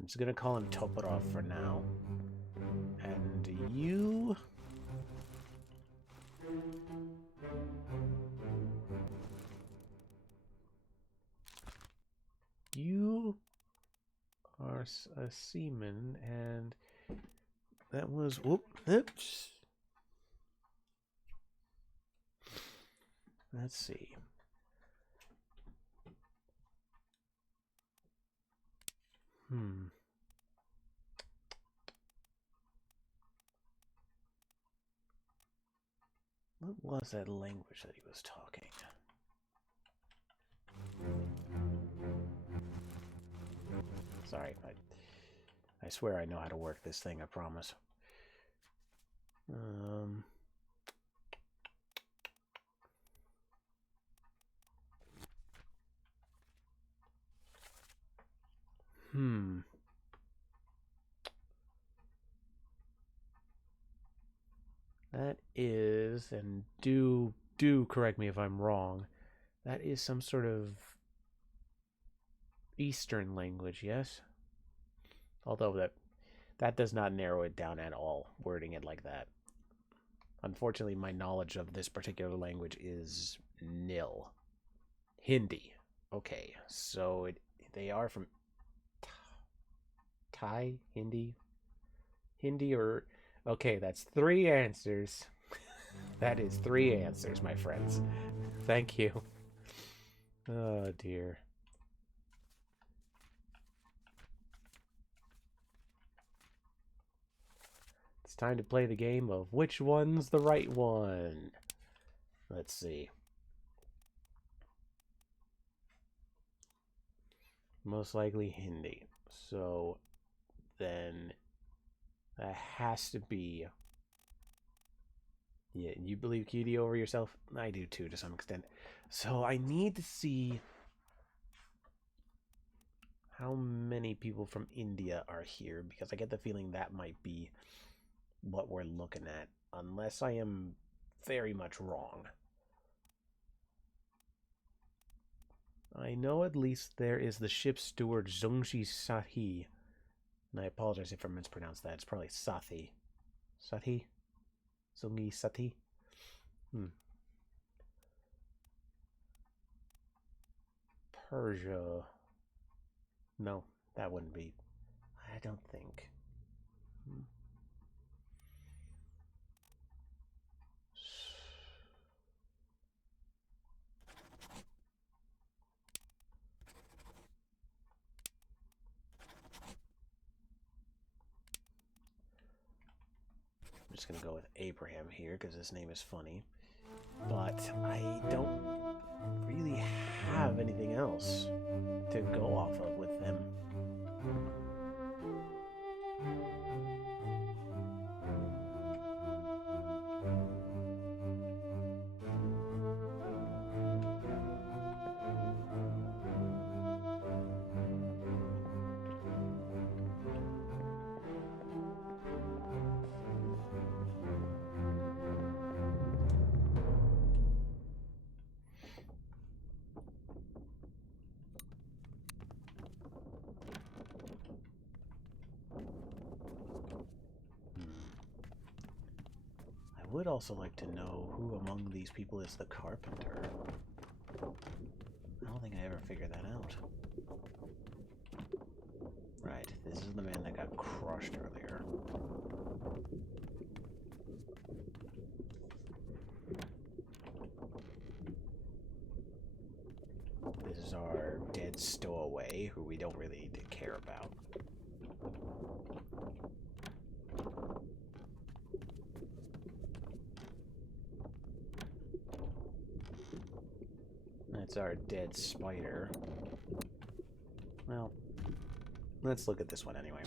I'm just gonna call him Toporov for now. And you... You are a seaman, and that was... Whoop, oops. Let's see. What was that language that he was talking? Sorry, I swear I know how to work this thing, I promise. That is, and do correct me if I'm wrong, that is some sort of Eastern language, yes? Although that does not narrow it down at all, wording it like that. Unfortunately, my knowledge of this particular language is nil. Hindi. Okay, so they are from Thai, Hindi, or... Okay, that's 3 answers. That is 3 answers, my friends. Thank you. Oh, dear. It's time to play the game of which one's the right one. Let's see. Most likely Hindi. So then that has to be... Yeah, you believe QD over yourself? I do too, to some extent. So I need to see how many people from India are here, because I get the feeling that might be what we're looking at, unless I am very much wrong. I know at least there is the ship steward Zungshi Sahi, and I apologize if I mispronounced that. It's probably Sathi. Sathi? Zungi Sathi? Persia. No, that wouldn't be. I don't think. I'm just going to go with Abraham here because his name is funny. But I don't really have anything else to go off of with them. I would also like to know who among these people is the carpenter. I don't think I ever figured that out. Right, this is the man that got crushed earlier. This is our dead stowaway, who we don't really care about. That's our dead spider. Well, let's look at this one anyway.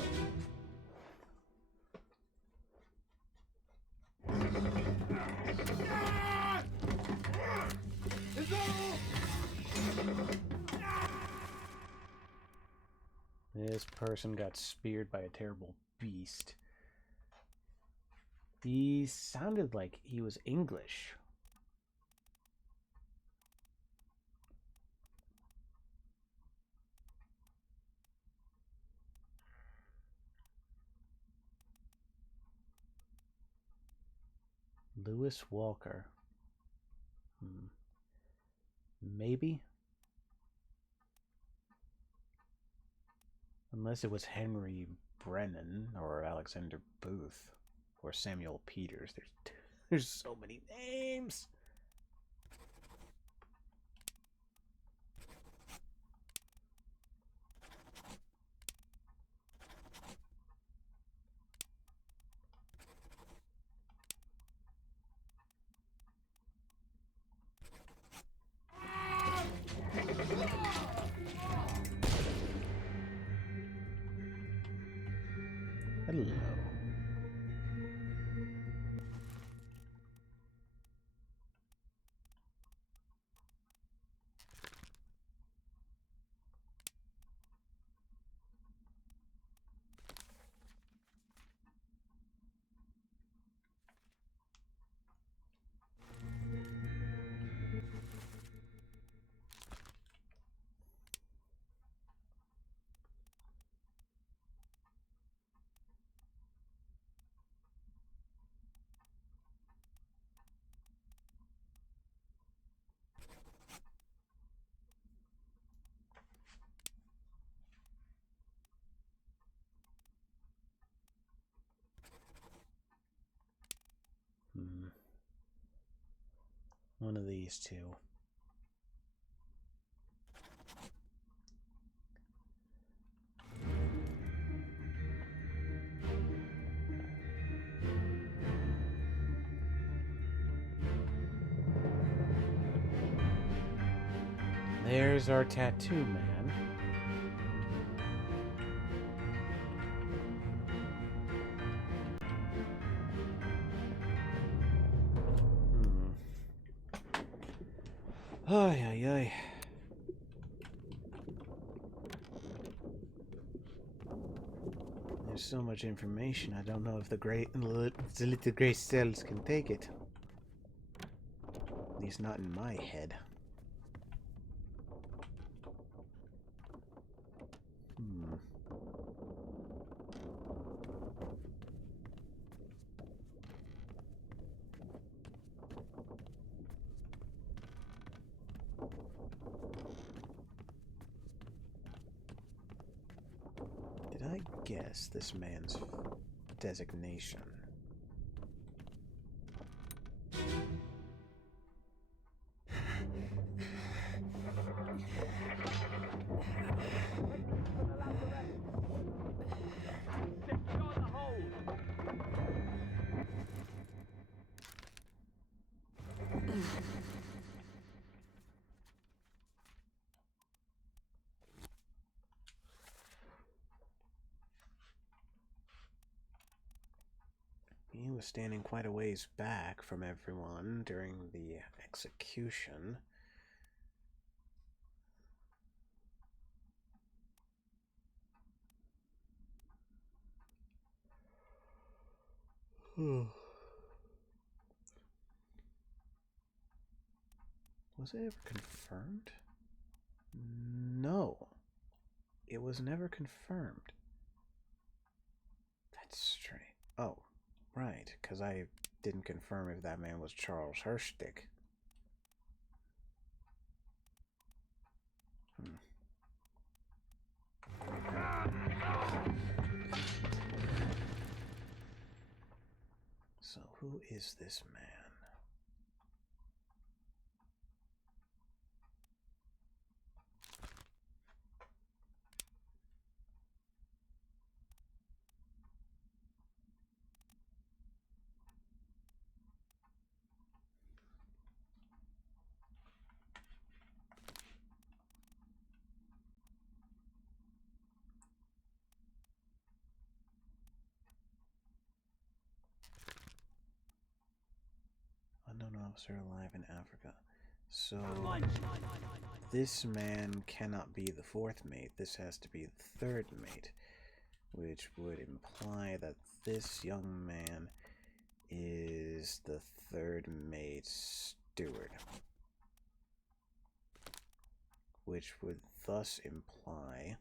This person got speared by a terrible beast. He sounded like he was English. Lewis Walker. Maybe? Unless it was Henry Brennan or Alexander Booth or Samuel Peters. There's so many names. Hello. One of these two. There's our tattoo man. Ay, ay, ay. There's so much information, I don't know if the little gray cells can take it. At least not in my head. Did I guess this man's designation? He was standing quite a ways back from everyone during the execution. Was it ever confirmed? No. It was never confirmed. That's strange. Oh, right, because I didn't confirm if that man was Charles Herstick. So who is this man? Unknown officer alive in Africa. So this man cannot be the fourth mate. This has to be the third mate, which would imply that this young man is the third mate's steward, which would thus imply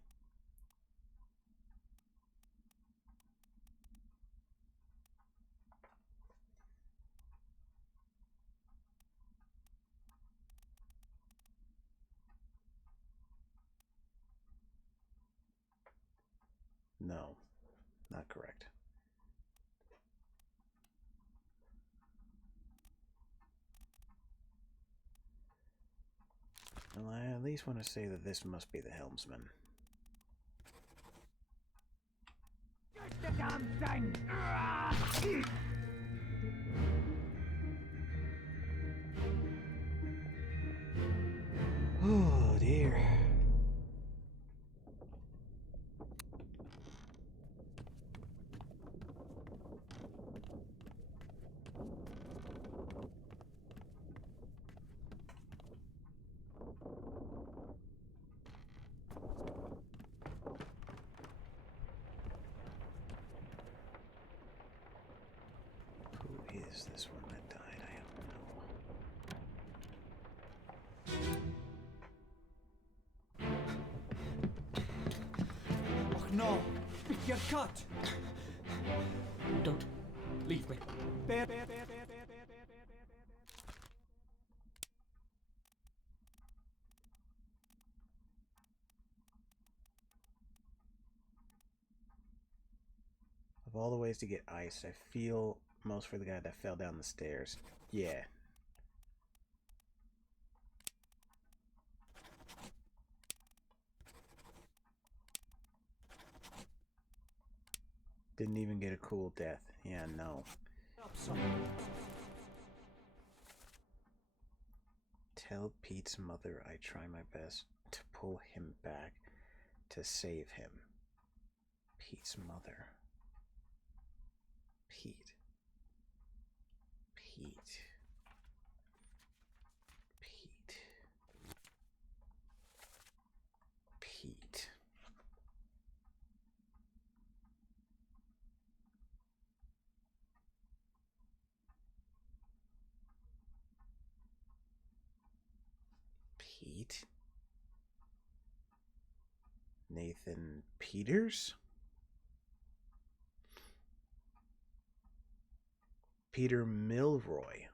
No, not correct. Well, I at least want to say that this must be the helmsman. The damn thing! Oh dear. Who is this one that died? I don't know. Oh no! You're cut! Don't leave me. Bear. Of all the ways to get ice, I feel most for the guy that fell down the stairs. Yeah. Didn't even get a cool death. Yeah, no. Tell Pete's mother I try my best to pull him back to save him. Pete's mother. Pete. Pete. Pete. Pete. Pete? Nathan Peters? Peter Milroy.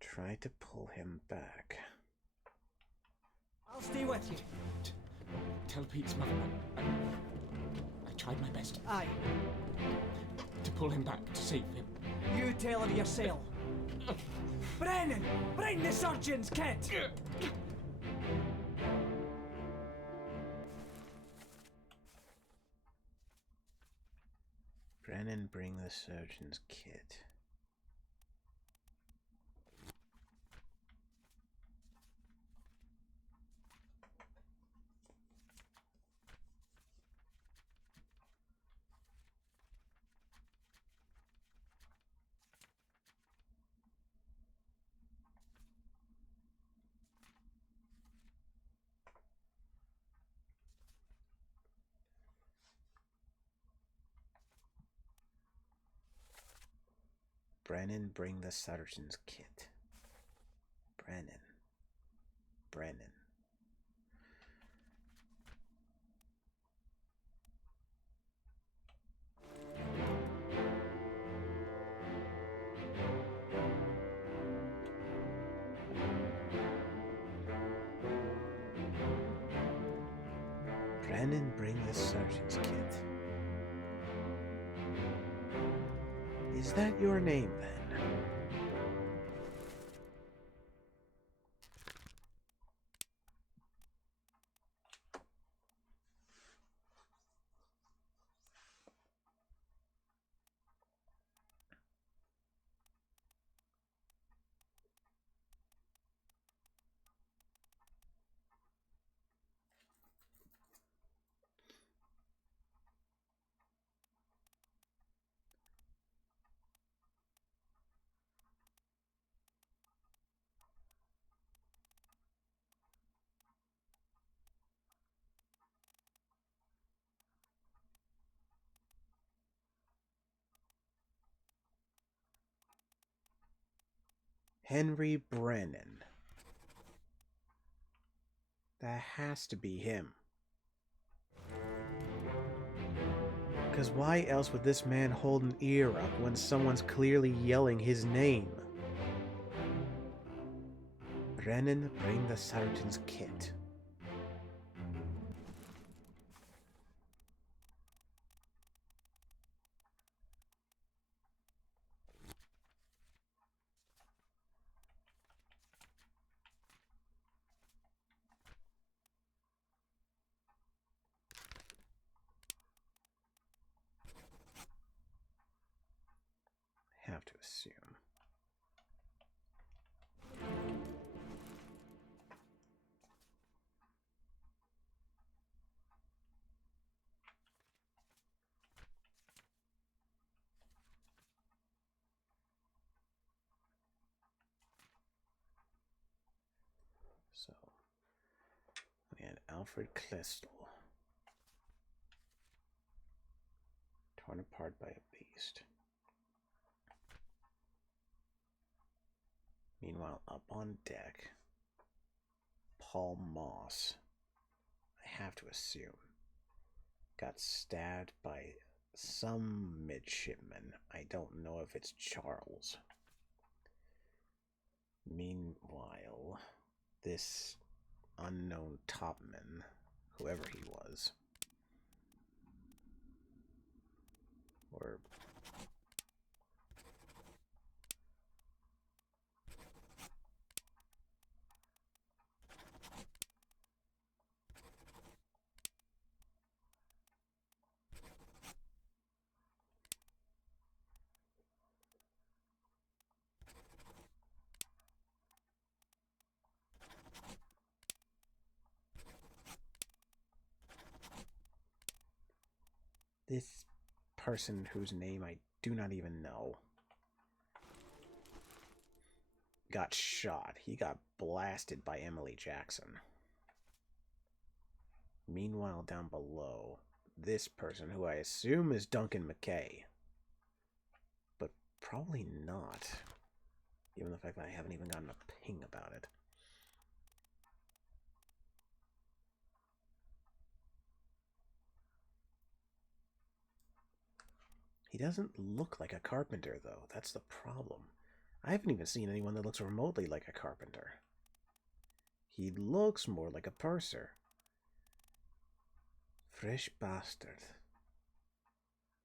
Try to pull him back. I'll stay with you. Tell Pete's mother I tried my best Aye. to pull him back to save him. You tell her yourself. Brennan! Bring the surgeon's kit! Brennan, bring the surgeon's kit. Brennan, bring the surgeon's kit. Brennan. Brennan. Brennan, bring the surgeon's kit. Is that your name, then? Henry Brennan. That has to be him. Because why else would this man hold an ear up when someone's clearly yelling his name? Brennan, bring the Saracens kit. Have to assume. So we had Alfred Klestel, torn apart by a beast. Meanwhile, up on deck, Paul Moss, I have to assume, got stabbed by some midshipman. I don't know if it's Charles. Meanwhile, this unknown topman, whoever he was, or this person whose name I do not even know got shot. He got blasted by Emily Jackson. Meanwhile, down below, this person, who I assume is Duncan McKay, but probably not, given the fact that I haven't even gotten a ping about it. He doesn't look like a carpenter, though. That's the problem. I haven't even seen anyone that looks remotely like a carpenter. He looks more like a purser. Fresh bastard.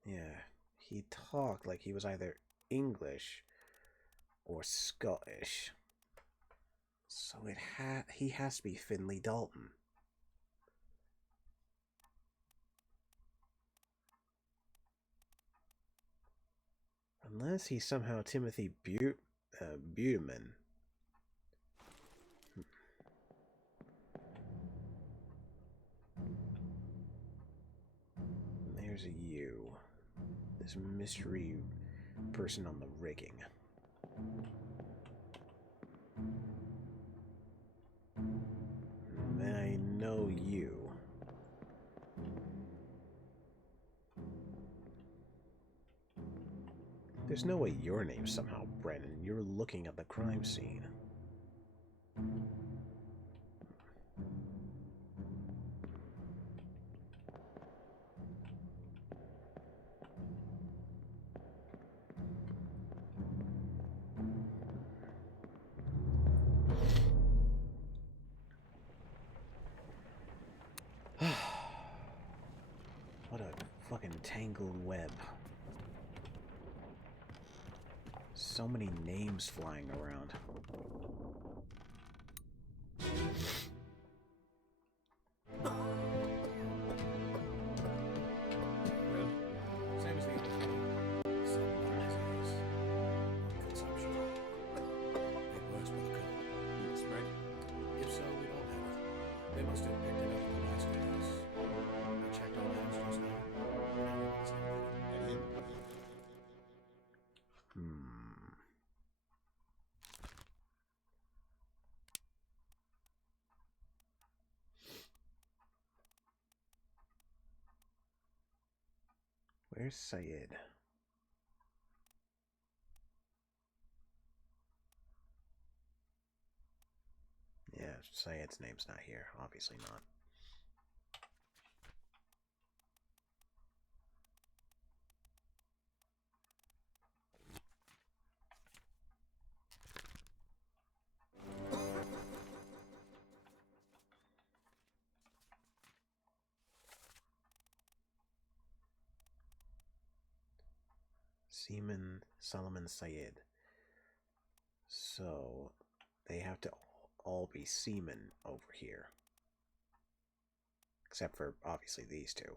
Yeah, he talked like he was either English or Scottish. So he has to be Finley Dalton. Unless he's somehow Timothy Buteman. There's a U. This mystery person on the rigging. And I know you. There's no way your name's somehow Brennan. You're looking at the crime scene. What a fucking tangled web. So many names flying around. Well, same as the other fellow. Some disease. Consumption. It works for the cold. Spread? If so, we don't have it. They must have picked it up at the last house. I checked all hands just now. Everyone's healthy. And him? Where's Syed? Yeah, Syed's name's not here. Obviously not. Seaman Solomon Syed. So they have to all be seamen over here. Except for, obviously, these two.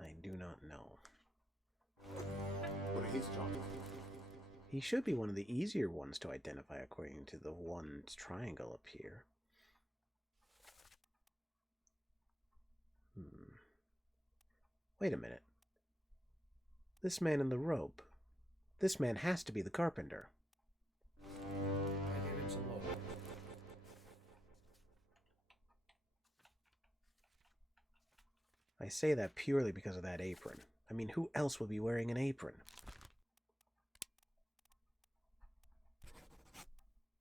I do not know. What are his jobs? He should be one of the easier ones to identify according to the one triangle up here. Wait a minute. This man in the robe. This man has to be the carpenter. I gave him some load. I say that purely because of that apron. I mean, who else would be wearing an apron?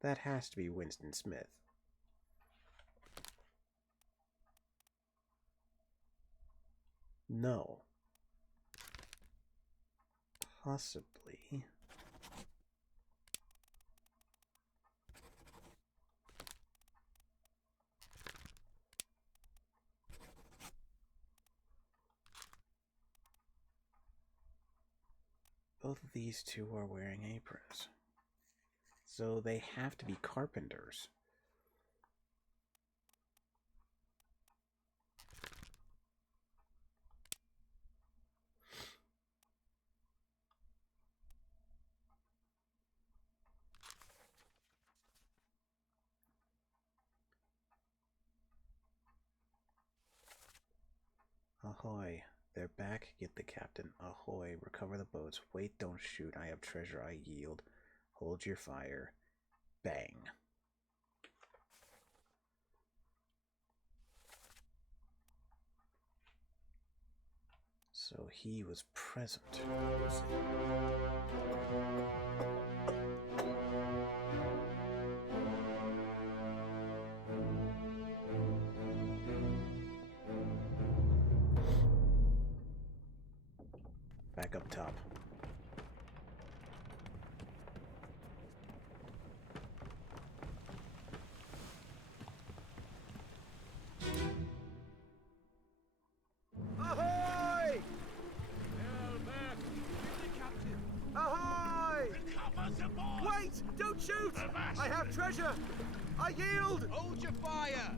That has to be Winston Smith. No. Possibly. Both of these two are wearing aprons. So they have to be carpenters. Ahoy. They're back. Get the captain. Ahoy. Recover the boats. Wait, don't shoot. I have treasure. I yield. Hold your fire. Bang. So he was present. Back up top. Ahoy! Ahoy! Wait! Don't shoot! I have treasure! I yield! Hold your fire!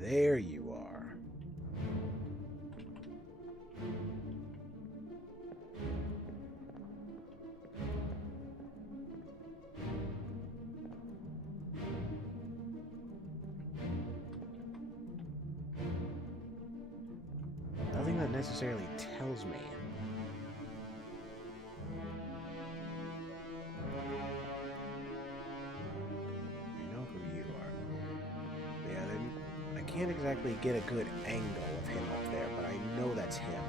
There you are. Nothing that necessarily tells me. I know who you are. Yeah, then I can't exactly get a good angle of him up there, but I know that's him.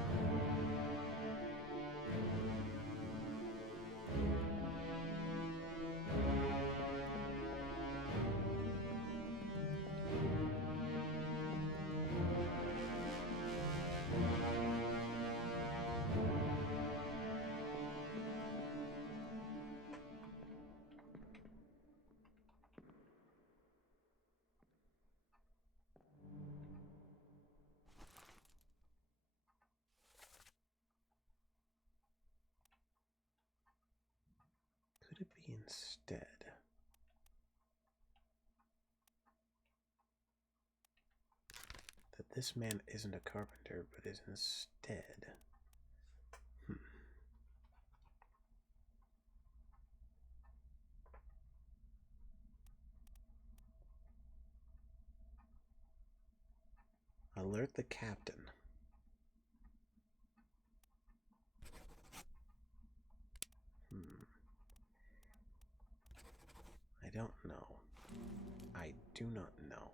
Could it be instead? this man isn't a carpenter, but is instead... Alert the captain. I don't know. I do not know.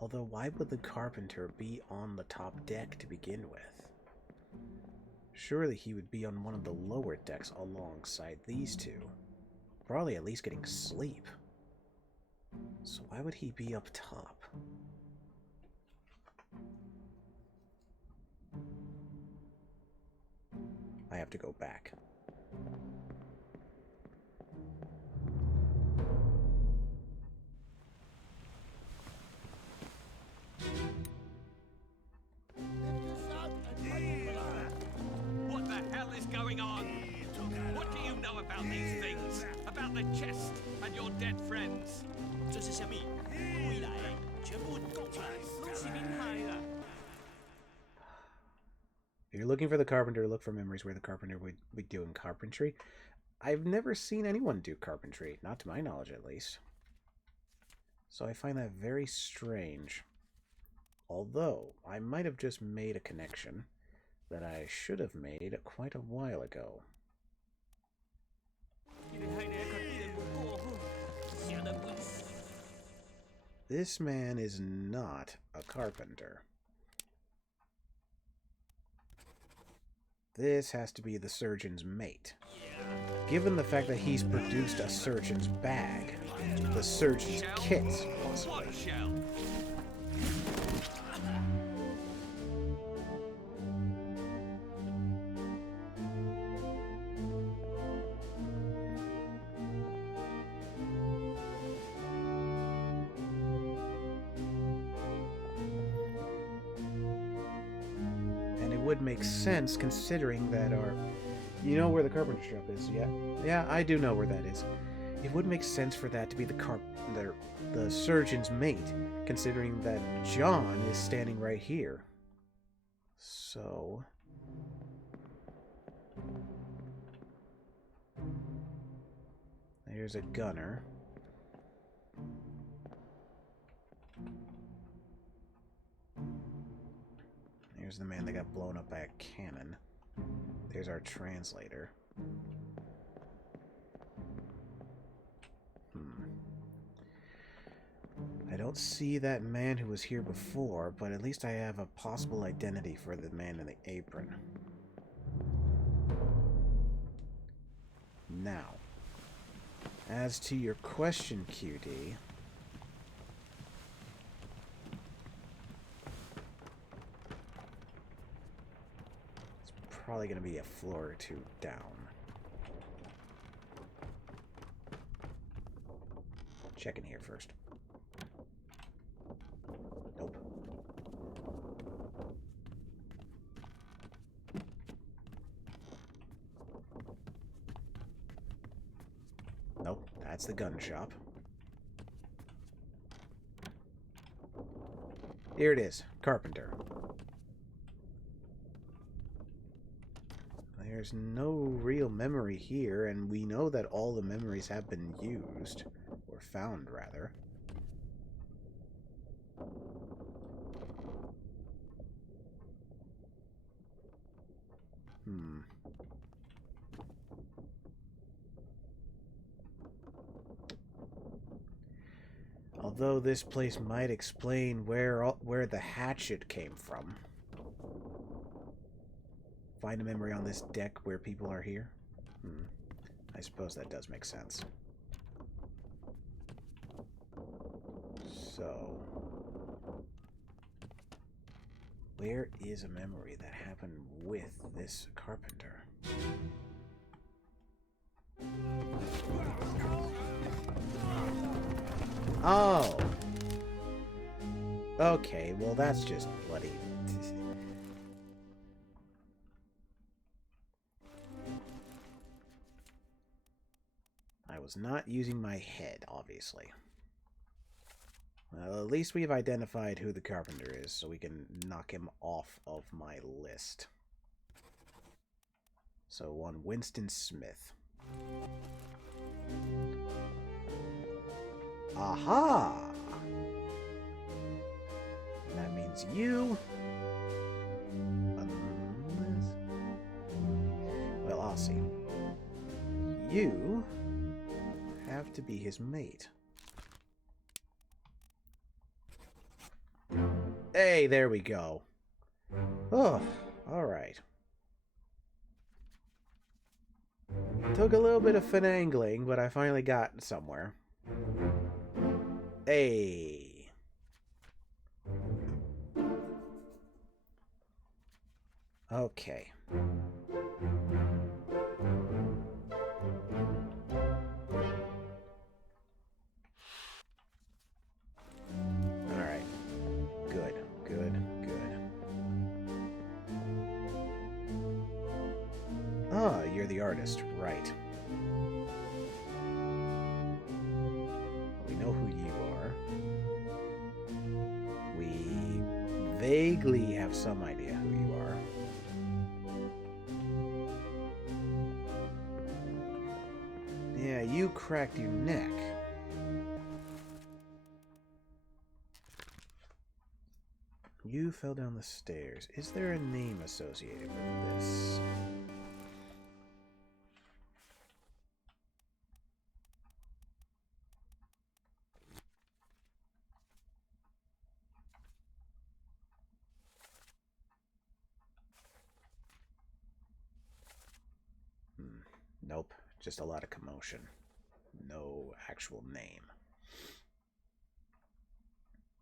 Although, why would the carpenter be on the top deck to begin with? Surely he would be on one of the lower decks alongside these two. Probably at least getting sleep. So why would he be up top? I have to go back. What the hell is going on? What do you know about these things? About the chest and your dead friends? 这是虾米？未来全部供出来，都是厉害了。 If you're looking for the carpenter, look for memories where the carpenter would be doing carpentry. I've never seen anyone do carpentry, not to my knowledge at least. So I find that very strange. Although, I might have just made a connection that I should have made quite a while ago. This man is not a carpenter. This has to be the surgeon's mate. Given the fact that he's produced a surgeon's bag, the surgeon's kit, possibly. What shell? Would make sense considering that our... You know where the carpenter shop is, yeah? Yeah, I do know where that is. It would make sense for that to be the surgeon's mate, considering that John is standing right here. So... There's a gunner. Here's the man that got blown up by a cannon. There's our translator. I don't see that man who was here before, but at least I have a possible identity for the man in the apron. Now, as to your question, QD... Probably going to be a floor or two down. Check in here first. Nope. Nope, that's the gun shop. Here it is, carpenter. There's no real memory here, and we know that all the memories have been used, or found, rather. Although this place might explain where the hatchet came from. Find a memory on this deck where people are here? I suppose that does make sense. So... where is a memory that happened with this carpenter? Oh! Okay, well that's just bloody... I was not using my head, obviously. Well, at least we've identified who the carpenter is, so we can knock him off of my list. So one Winston Smith. Aha! That means you. Well, I'll see. You have to be his mate. Hey, there we go. Oh, alright. Took a little bit of finagling, but I finally got somewhere. Hey. Okay. Alright. Good, good, good. Ah, you're the artist, right. We know who you are. We vaguely have some idea who you are. Yeah, you cracked your neck. You fell down the stairs. Is there a name associated with this? Nope, just a lot of commotion. No actual name.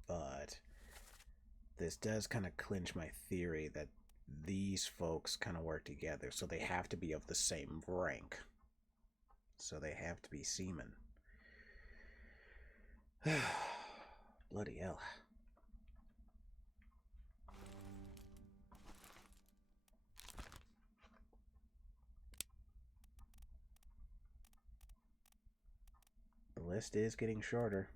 But this does kind of clinch my theory that these folks kind of work together, so they have to be of the same rank. So they have to be seamen. Bloody hell. The list is getting shorter.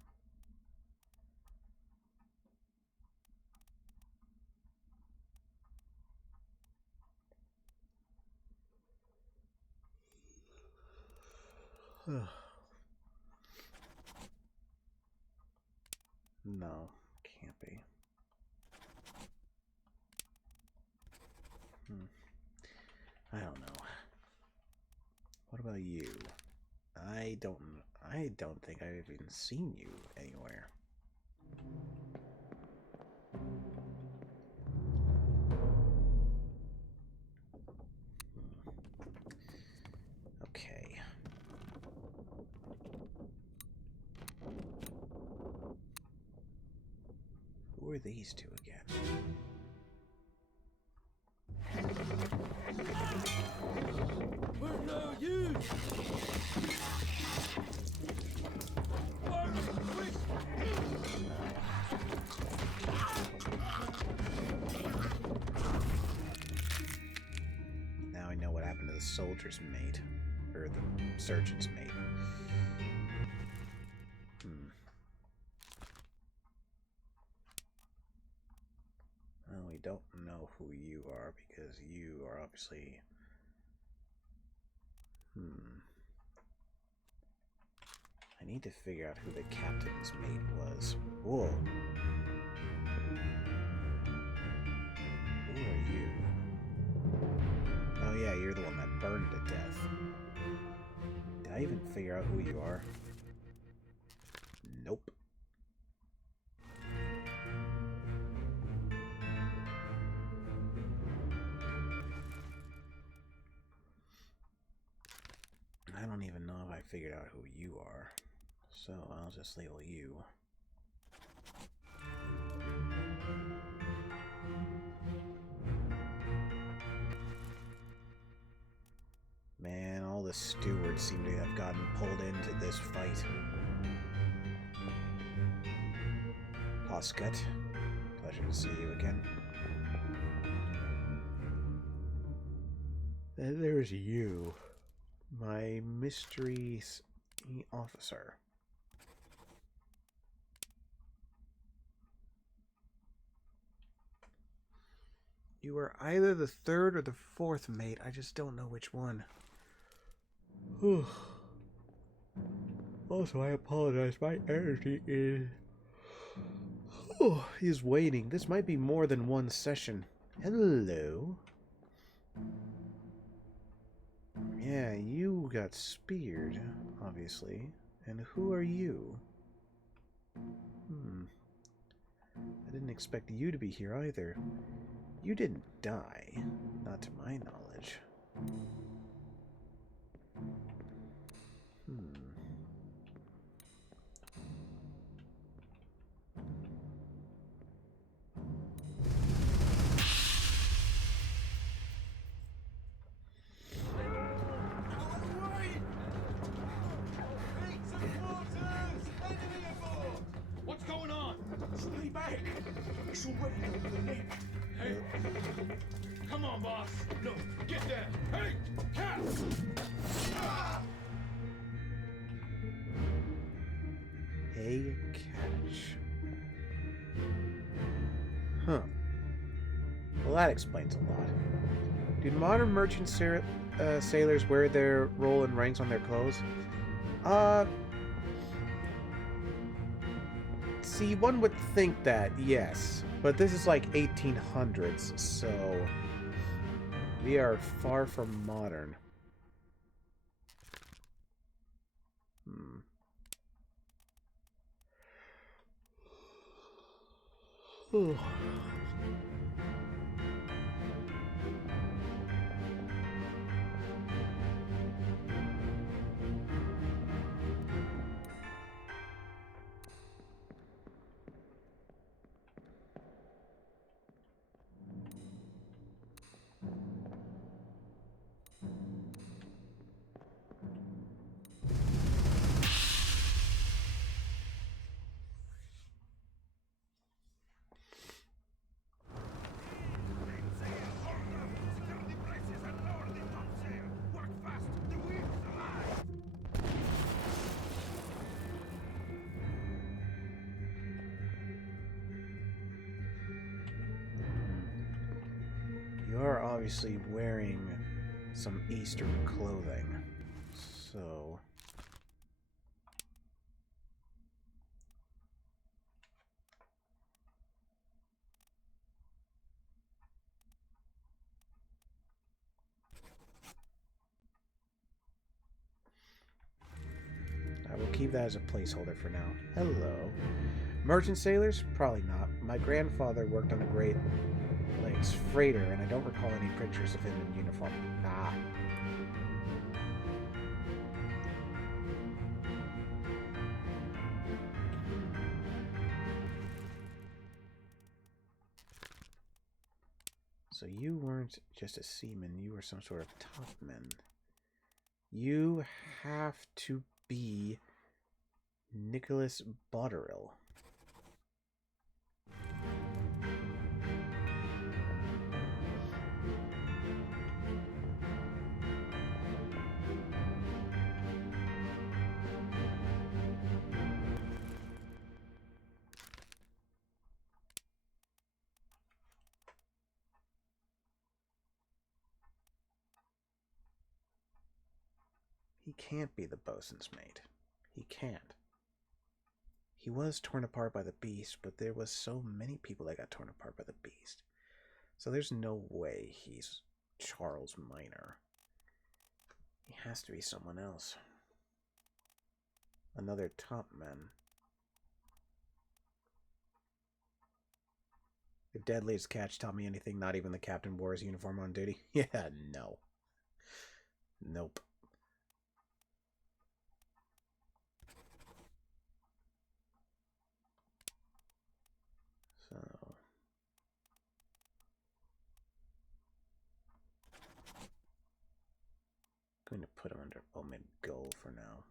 No, can't be. I don't know. What about you? I don't think I've even seen you anywhere. Okay. Who are these two again? Where are you? Now I know what happened to the soldier's mate. Or the surgeon's mate. Well, we don't know who you are because you are obviously... I need to figure out who the captain's mate was. Whoa. Who are you? Oh yeah, you're the one that burned to death. Did I even figure out who you are? Nope. I don't even know if I figured out who you are. So I'll just label you. Man, all the stewards seem to have gotten pulled into this fight. Oscut, pleasure to see you again. Then there's you, my mystery officer. You are either the third or the fourth mate. I just don't know which one. Also, I apologize. My energy is waning. This might be more than one session. Hello. Yeah, you got speared, obviously. And who are you? I didn't expect you to be here either. You didn't die. Not to my knowledge. What's going on? Stay back! It's already over the neck. Hey! Come on, boss! No, get there! Hey! Cat! Ah! Hey, catch. Huh. Well, that explains a lot. Do modern merchant sailors wear their roll and ranks on their clothes? See, one would think that, yes. But this is like 1800s, so we are far from modern. You are obviously wearing some Eastern clothing, so... I will keep that as a placeholder for now. Hello. Merchant sailors? Probably not. My grandfather worked on the Great Lakes freighter, and I don't recall any pictures of him in uniform. Ah. So you weren't just a seaman, you were some sort of topman. You have to be Nicholas Botterill. He can't be the bosun's mate. He can't. He was torn apart by the beast, but there was so many people that got torn apart by the beast. So there's no way he's Charles Minor. He has to be someone else. Another topman. If Deadliest Catch taught me anything, not even the captain wore his uniform on duty. Yeah, no. Nope. So... going to put him under Omid Goal for now.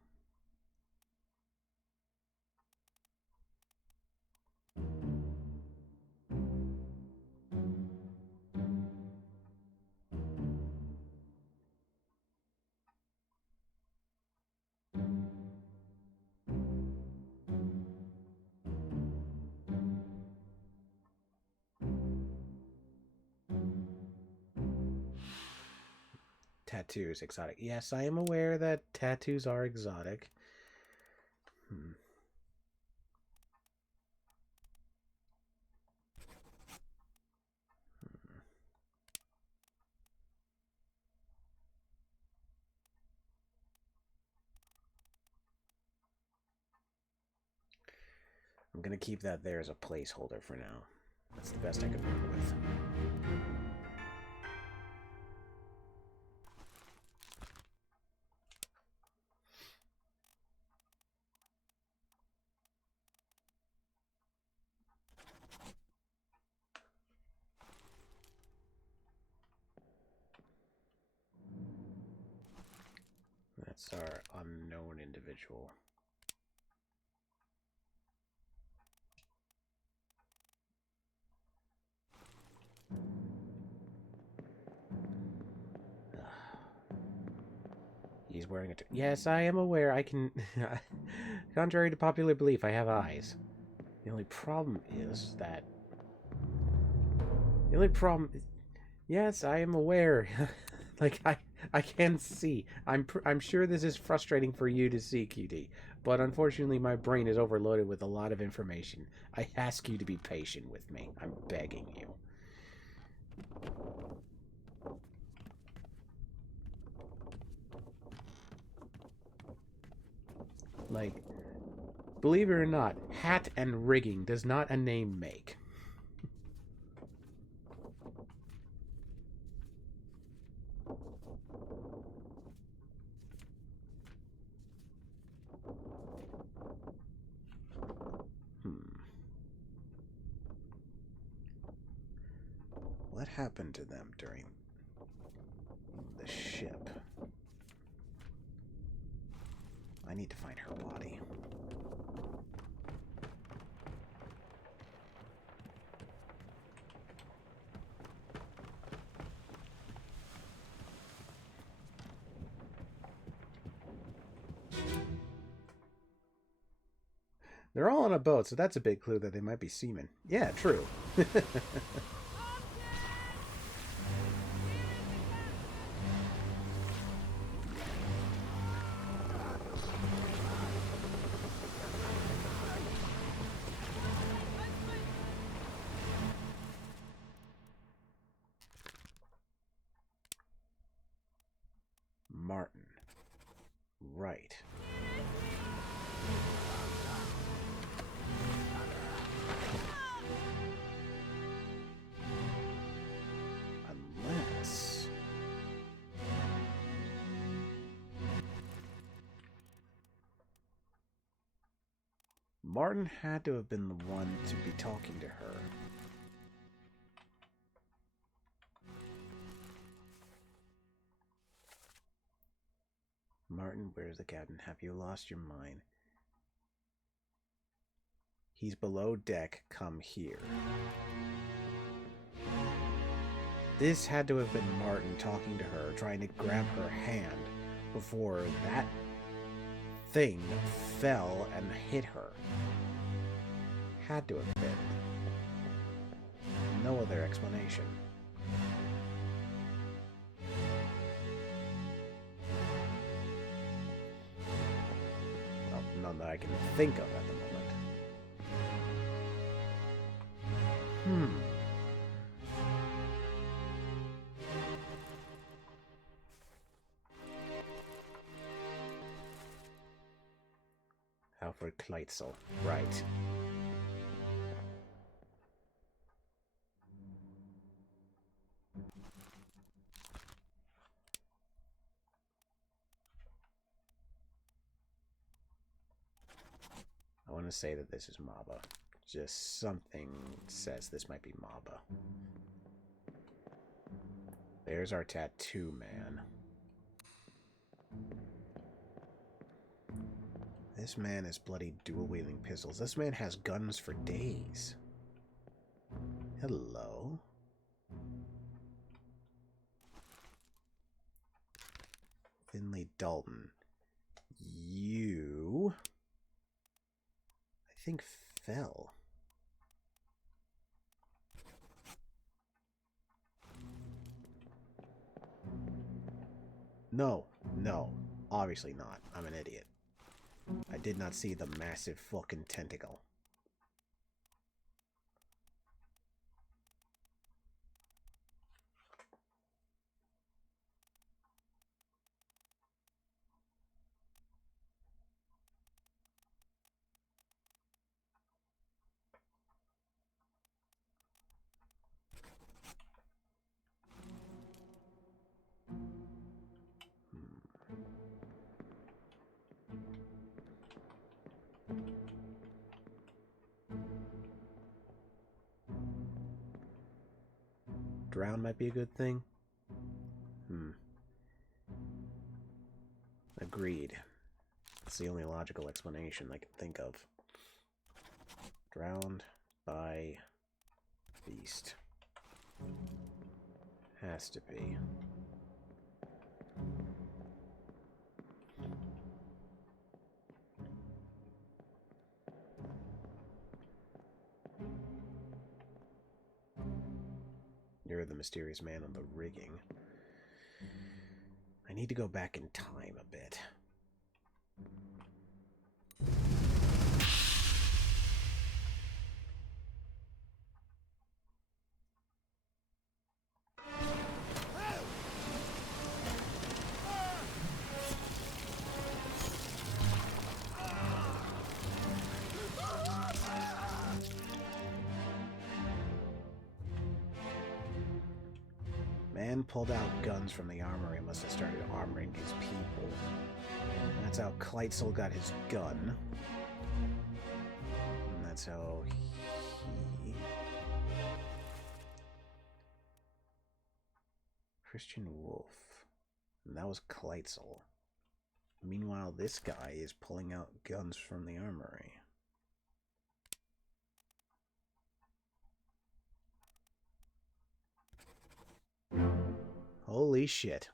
Tattoos, exotic. Yes, I am aware that tattoos are exotic. I'm gonna keep that there as a placeholder for now. That's the best I can work with. That's our unknown individual. He's wearing a... Yes, I am aware. I can... Contrary to popular belief, I have eyes. The only problem is that... The only problem... Yes, I am aware. Like, I can see. I'm sure this is frustrating for you to see, QD. But unfortunately, my brain is overloaded with a lot of information. I ask you to be patient with me. I'm begging you. Like, believe it or not, hat and rigging does not a name make. What happened to them during the ship? I need to find her body. They're all on a boat, so that's a big clue that they might be seamen. Yeah, true. Martin. Right. Unless... Martin had to have been the one to be talking to her. Martin, where's the captain? Have you lost your mind? He's below deck. Come here. This had to have been Martin talking to her, trying to grab her hand before that thing fell and hit her. Had to have been. No other explanation. Well, none that I can think of at the moment. Alfred Kleitzel, right. I want to say that this is Maba. Just something says this might be Maba. There's our tattoo man. This man is bloody dual-wielding pistols. This man has guns for days. Hello. Finley Dalton. You... I think fell. No, no. Obviously not. I'm an idiot. I did not see the massive fucking tentacle. Drown might be a good thing. Agreed. It's the only logical explanation I can think of. Drowned by beast. Has to be. You're the mysterious man on the rigging. I need to go back in time a bit. Man pulled out guns from the armory and must have started armoring his people. That's how Kleitzel got his gun. And that's how he... Christian Wolf. And that was Kleitzel. Meanwhile, this guy is pulling out guns from the armory. Holy shit.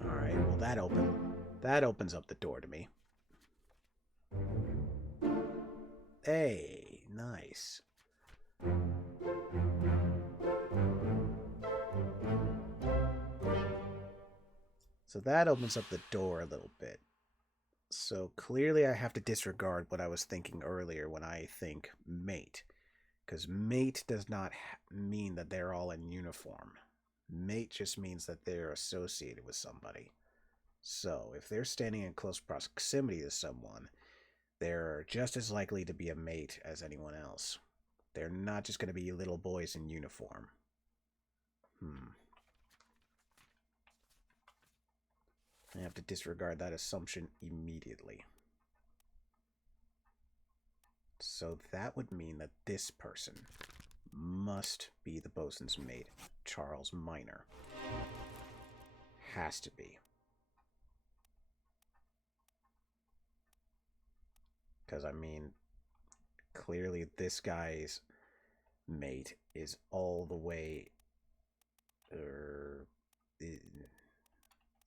Alright, well that opens up the door to me. Hey, nice. So that opens up the door a little bit. So clearly I have to disregard what I was thinking earlier when I think mate. Because mate does not mean that they're all in uniform. Mate just means that they're associated with somebody. So if they're standing in close proximity to someone, they're just as likely to be a mate as anyone else. They're not just going to be little boys in uniform. I have to disregard that assumption immediately. So that would mean that this person must be the bosun's mate, Charles Minor. Has to be. Because, I mean, clearly this guy's mate is all the way...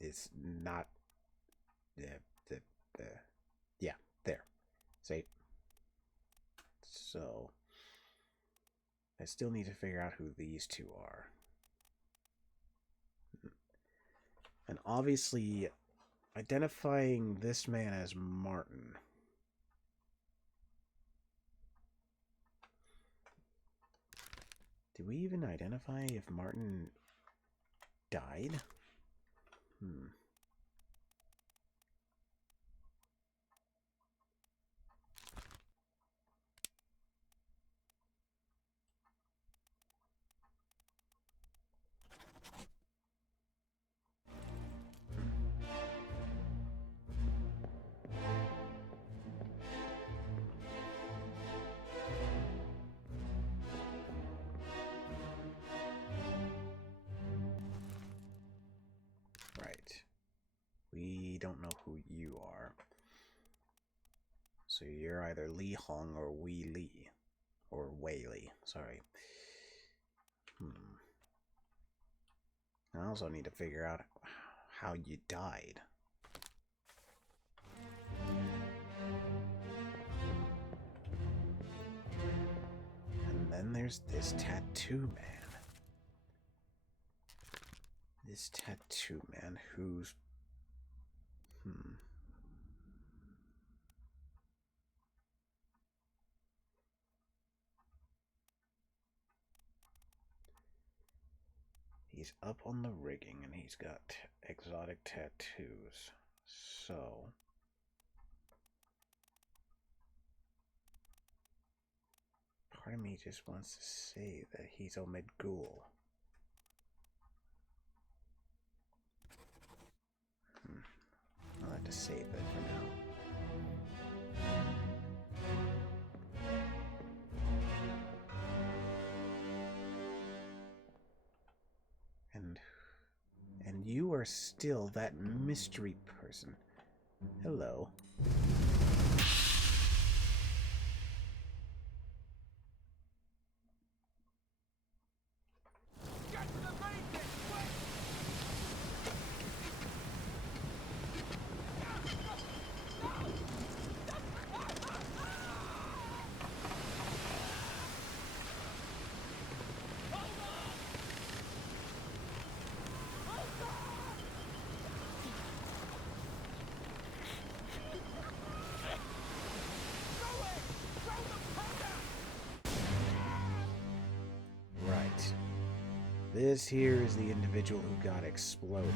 it's not... yeah, there. See? So, I still need to figure out who these two are. And obviously, identifying this man as Martin. Did we even identify if Martin died? We don't know who you are. So you're either Li Hong or Wei Li. Or Wei Li, sorry. I also need to figure out how you died. there's this tattoo man. This tattoo man who's... He's up on the rigging and he's got exotic tattoos. So... part of me just wants to say that he's Omid Ghoul. I'll have to save that for now. And you are still that mystery person. Hello. This here is the individual who got exploded.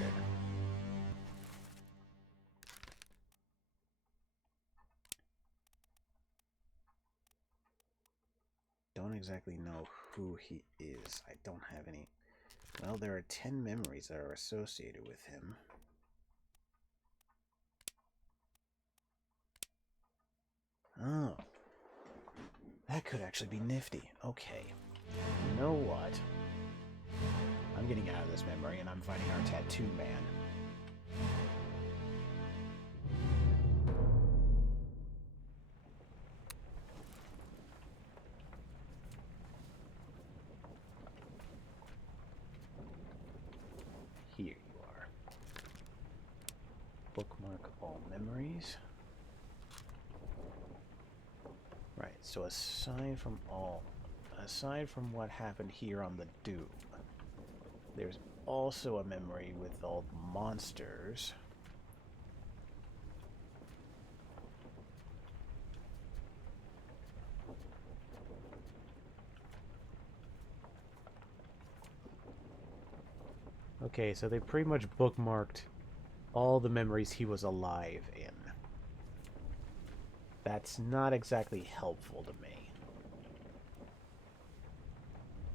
Don't exactly know who he is. I don't have any... Well, there are 10 memories that are associated with him. Oh. That could actually be nifty. Okay. You know what? I'm getting out of this memory and I'm finding our tattoo man. Here you are. Bookmark all memories. Right, so aside from what happened here on the Doom, there's also a memory with all the monsters. Okay, so they pretty much bookmarked all the memories he was alive in. That's not exactly helpful to me.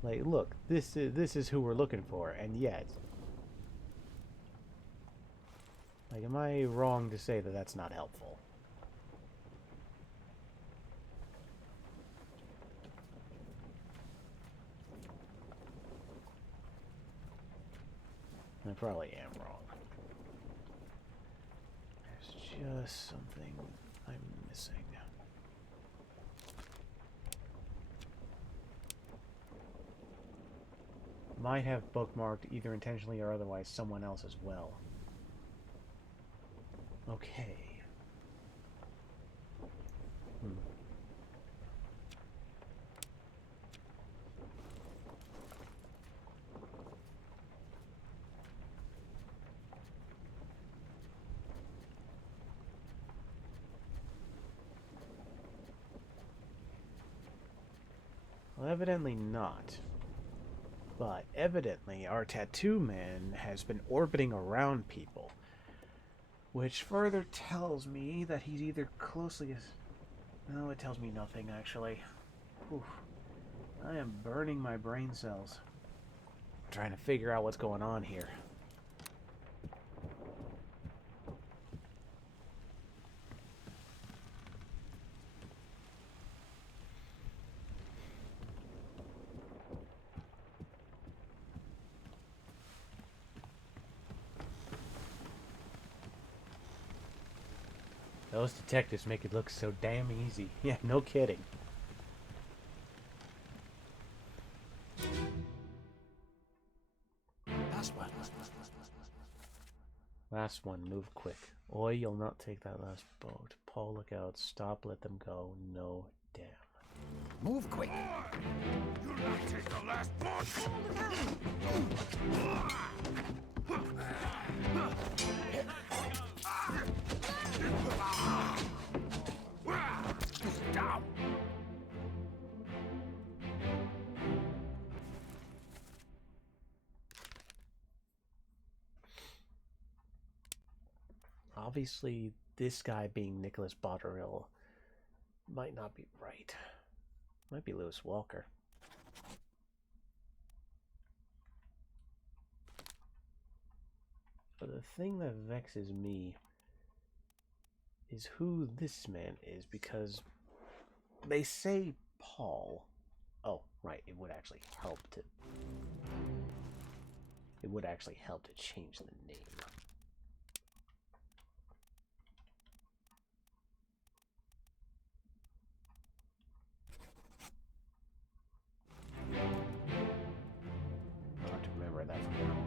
Like, look, this is who we're looking for, and yet... Like, am I wrong to say that that's not helpful? I probably am wrong. There's just something I'm missing. Might have bookmarked, either intentionally or otherwise, someone else as well. Okay. Well, evidently not. But evidently, our tattoo man has been orbiting around people, which further tells me that he's either closely as... No, it tells me nothing, actually. Oof. I am burning my brain cells, trying to figure out what's going on here. Those detectives make it look so damn easy. Yeah, no kidding. Last one, move quick. Oi, you'll not take that last boat. Paul, look out. Stop, let them go. No, damn. Move quick. You'll not take the last one. Down. Obviously, this guy being Nicholas Botterill might not be right. Might be Lewis Walker. But the thing that vexes me is who this man is, because they say Paul. Oh, right, it would actually help to change the name. I'll have to remember that from now on.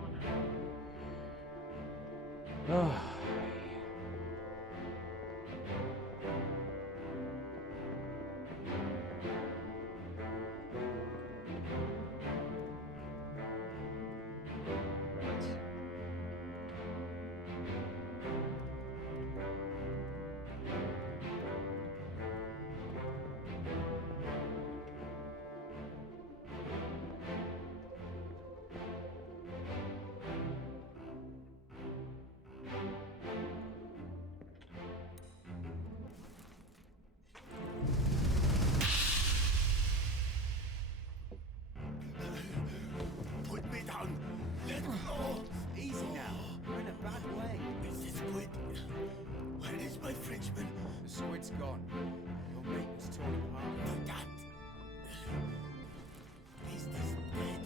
Put me down. Let go. Easy now. You're in a bad way. Is this squid? Where is my Frenchman? The squid's gone. Your mate was torn apart. Not that. Is this dead?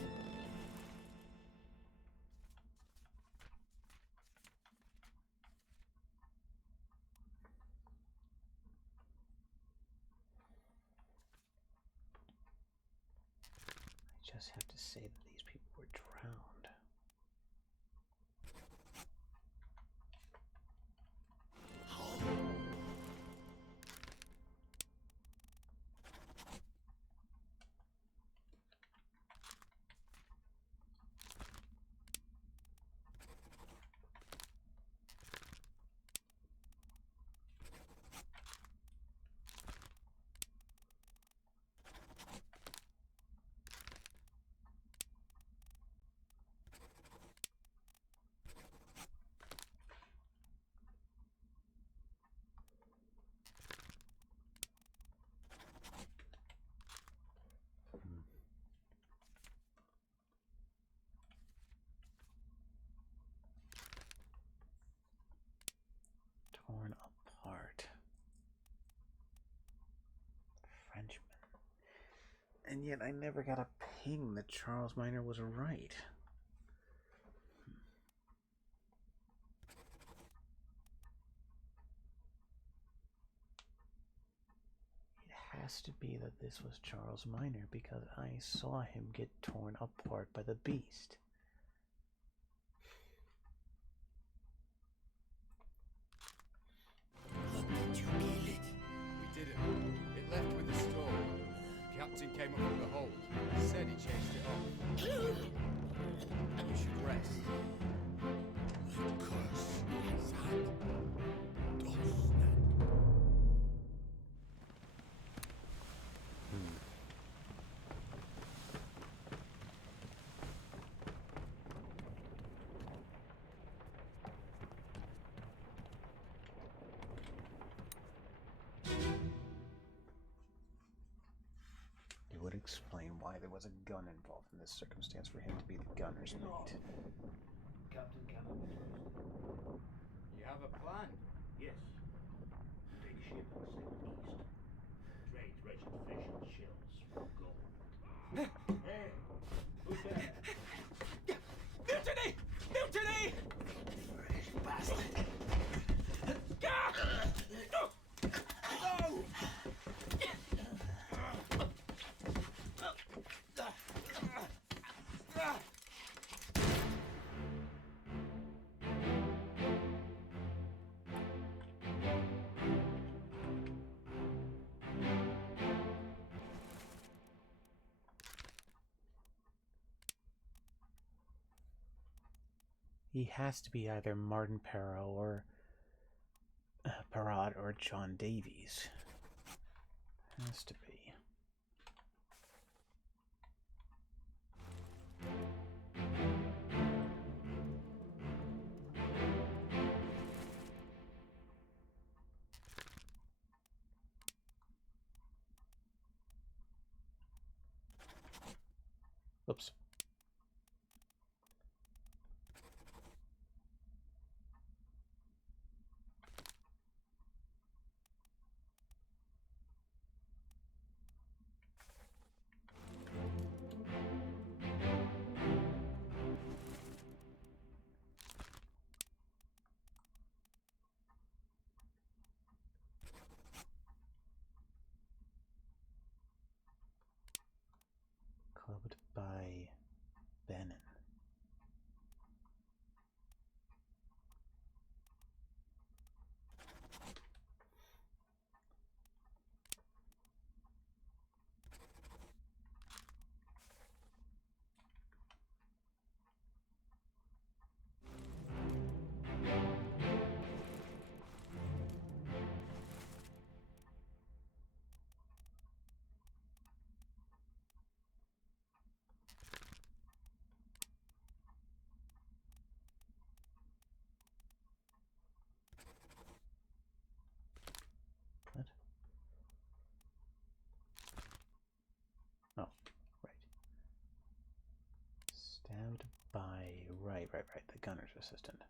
I just have to say that these people were drowned. Torn apart. Frenchman. And yet I never got a ping that Charles Minor was right. It has to be that this was Charles Minor because I saw him get torn apart by the beast. How did you kill it? We didn't. It left with the storm. Captain came up with the hold. Said he chased it off. You should rest. My curse is hot. Does that. It would explain why there was a gun involved in this circumstance for him to be the gunner's mate. Captain cannot be trusted. You have a plan? Yes. Take ship and sail east. Trade wretched fish and shells for gold. Hey! Who's there? Mutiny! Mutiny! Fresh bastard. He has to be either Martin Perrault or Perrott or John Davies. Has to be. Oops. Clubbed by Bannon. What? Oh, right. Stabbed by... Right. The gunner's assistant.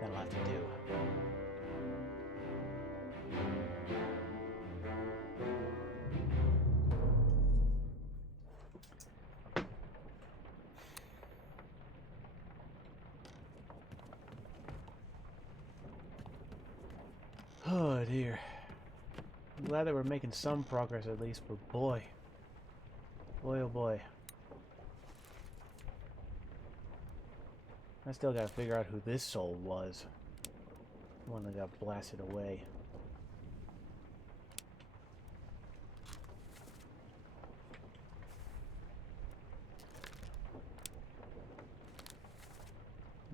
Got a lot to do. Oh dear. I'm glad that we're making some progress at least, but boy. Boy oh boy. I still gotta figure out who this soul was. The one that got blasted away.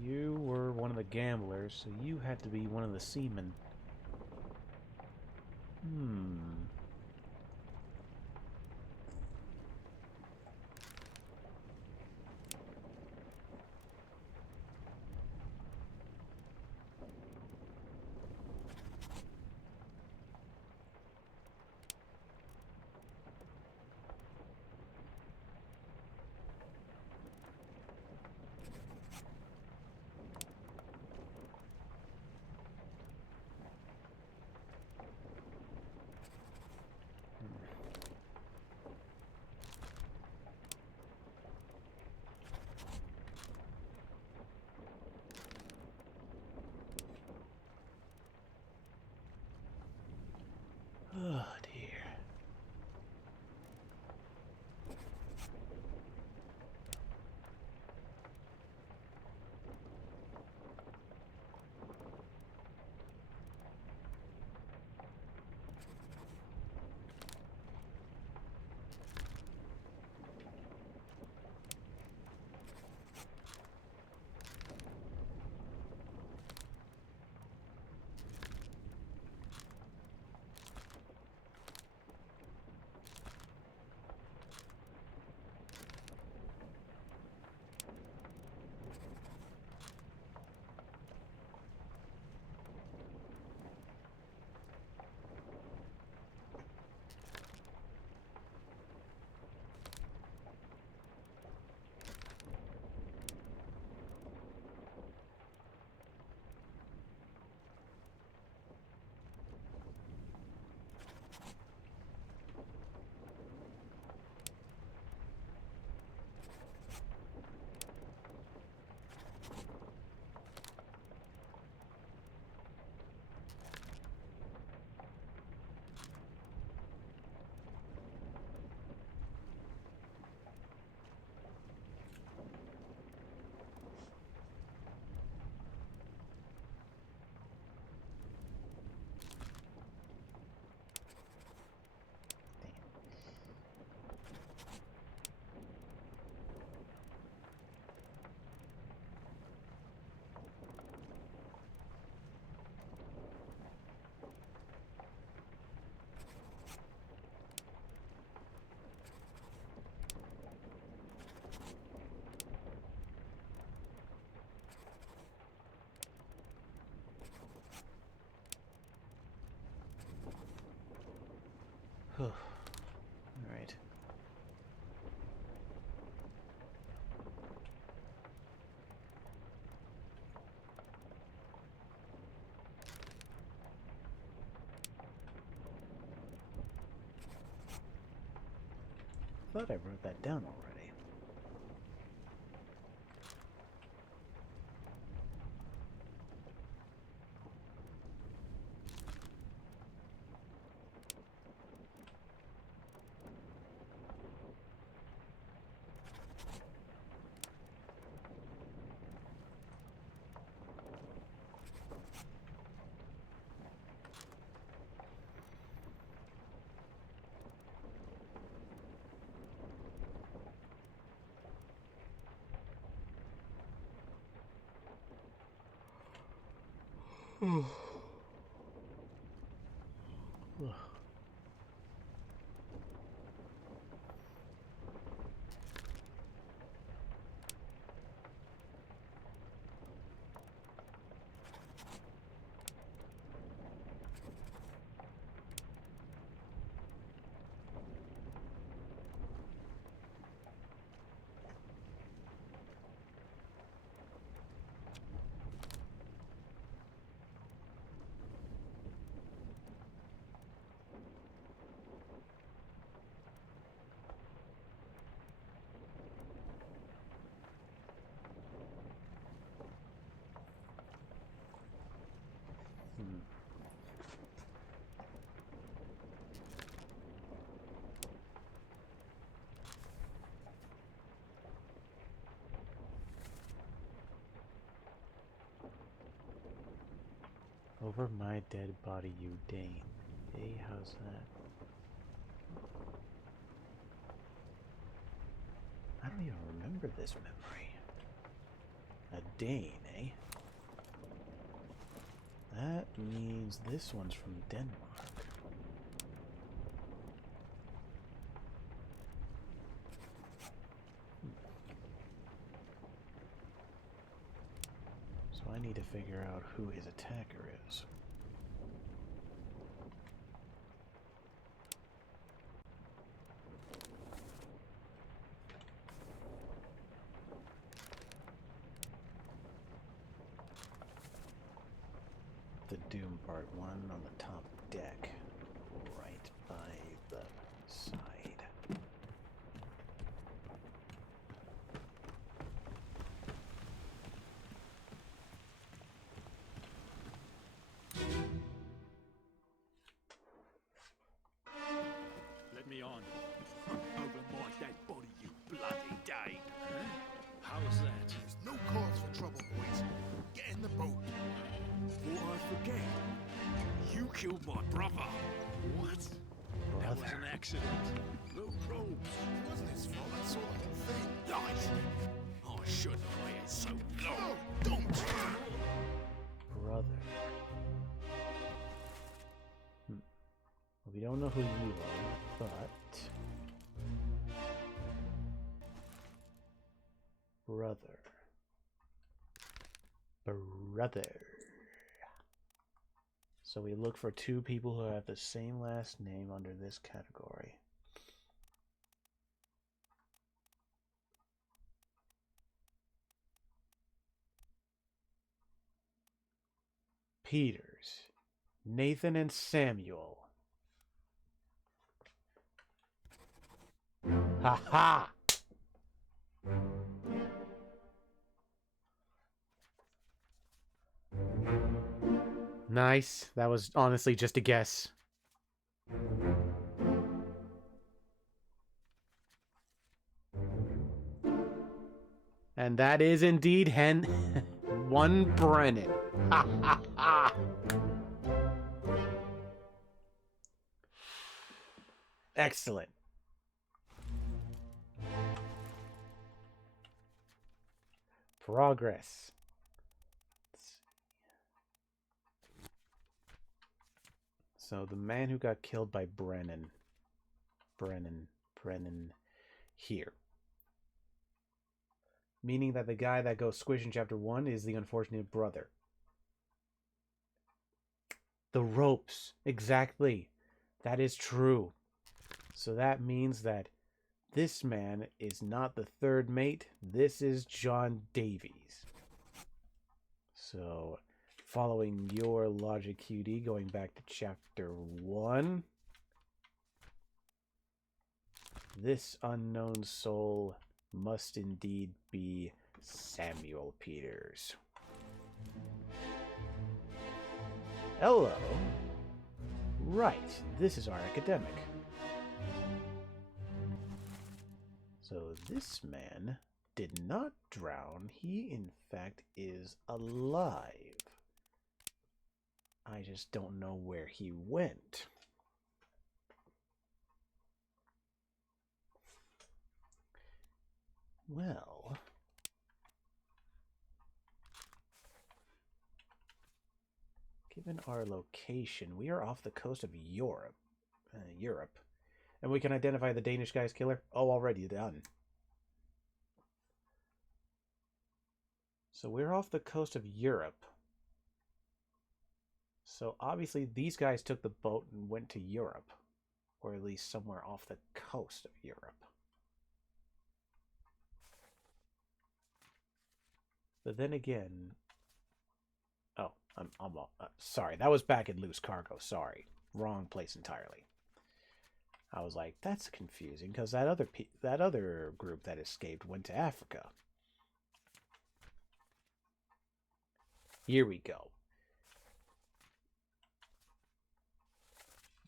You were one of the gamblers, so you had to be one of the seamen. Alright. I thought I wrote that down already. Over my dead body, you Dane. Hey, how's that? I don't even remember this memory. A Dane, eh? That means this one's from Denmark. So I need to figure out who his attacker is. The Doom Part 1 on the top deck, right by the side. Let me on. Over my dead body, you bloody Dane. Huh? How's that? There's no cause for trouble, boys. Get in the boat. Before I forget, you killed my brother. What? That was an accident. No ropes. It wasn't his fault. I saw the whole thing. Lies. I shouldn't have waited so long. No, don't! Brother. Well, we don't know who you are, but... Brother. Brother. So we look for two people who have the same last name under this category. Peters, Nathan and Samuel. Ha ha! Nice. That was honestly just a guess. And that is indeed one Brennan. Ha ha ha! Excellent. Progress. So the man who got killed by Brennan here. Meaning that the guy that goes squish in chapter 1 is the unfortunate brother. The ropes. Exactly. That is true. So that means that this man is not the third mate. This is John Davies. So, following your logic, QD, going back to chapter 1, this unknown soul must indeed be Samuel Peters. Hello. Right, this is our academic. So this man did not drown. He, in fact, is alive. I just don't know where he went. Well, given our location, we are off the coast of Europe. And we can identify the Danish guy's killer. Oh, already done. So we're off the coast of Europe. So obviously these guys took the boat and went to Europe. Or at least somewhere off the coast of Europe. But then again... Oh, I'm sorry. That was back in loose cargo. Sorry. Wrong place entirely. I was like, that's confusing, because that other group that escaped went to Africa. Here we go.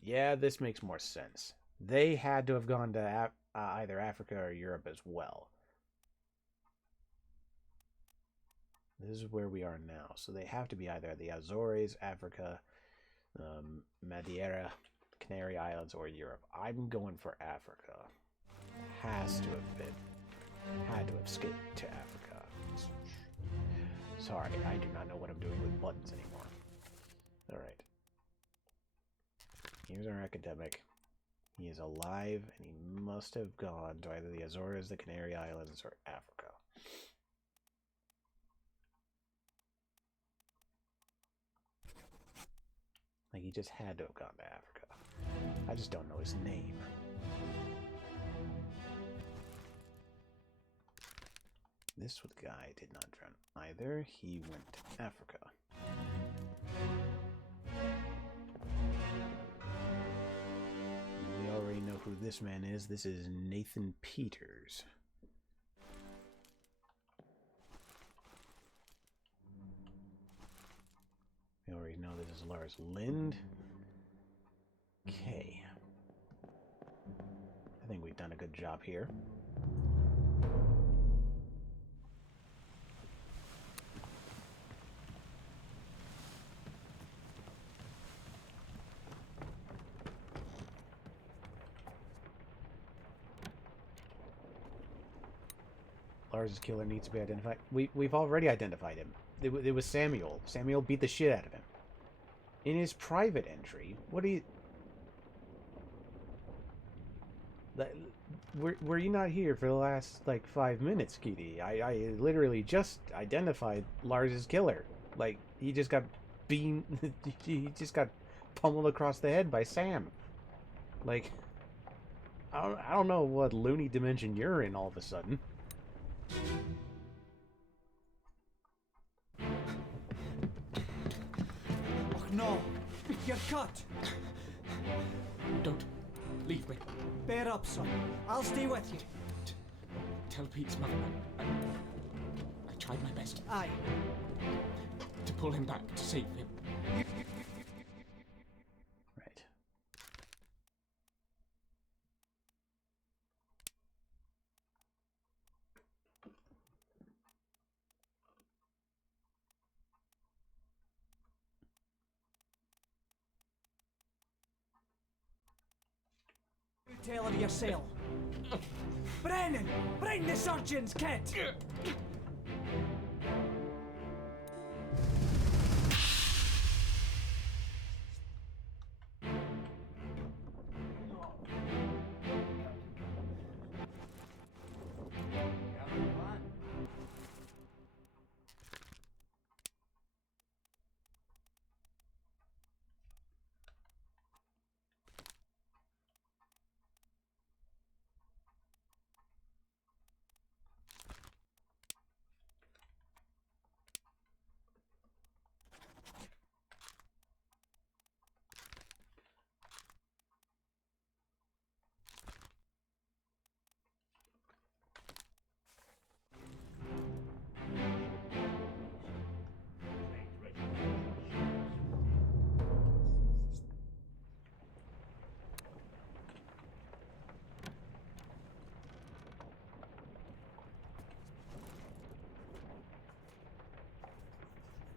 Yeah, this makes more sense. They had to have gone to either Africa or Europe as well. This is where we are now. So they have to be either the Azores, Africa, Madeira, Canary Islands, or Europe. I'm going for Africa. Has to have been. Had to have escaped to Africa. Sorry, I do not know what I'm doing with buttons anymore. Alright. Here's our academic. He is alive, and he must have gone to either the Azores, the Canary Islands, or Africa. Like, he just had to have gone to Africa. I just don't know his name. This guy did not drown either. He went to Africa. We already know who this man is. This is Nathan Peters. We already know this is Lars Lind. Okay. I think we've done a good job here. Lars's killer needs to be identified. We've already identified him. It was Samuel. Samuel beat the shit out of him. In his private entry, what do you... Were you not here for the last, like, 5 minutes, Kitty? I literally just identified Lars's killer. Like, he just got beamed... he just got pummeled across the head by Sam. Like, I don't know what loony dimension you're in all of a sudden. Oh no! You're cut! Don't leave me. Bear up, son. I'll stay with you. Tell Pete's mother I tried my best Aye. to pull him back, to save him. Right. Tail of your sail. Brennan! Bring the surgeon's kit!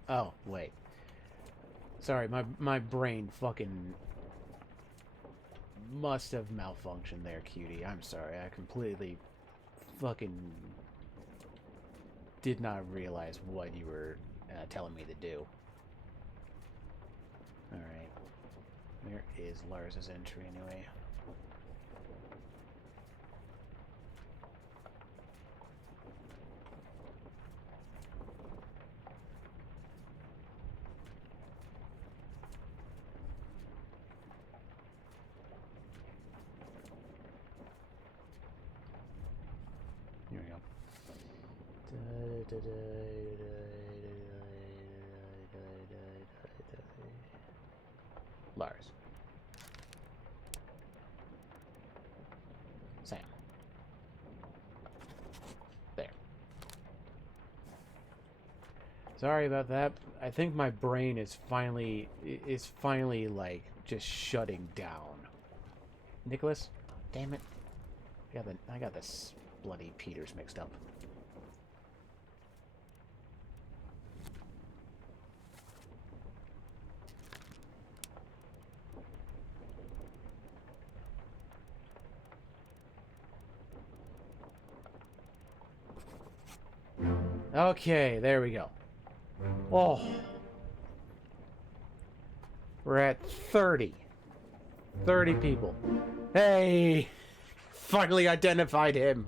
Oh, wait. Sorry, my brain fucking must have malfunctioned there, cutie. I'm sorry. I completely fucking did not realize what you were telling me to do. Alright. Where is Lars's entry anyway? Here we go. Lars. Sam. There. Sorry about that. I think my brain is finally like just shutting down. Nicholas? Damn it. I got this bloody Peters mixed up. Okay, there we go. Oh. We're at 30. 30 people. Hey! Finally identified him.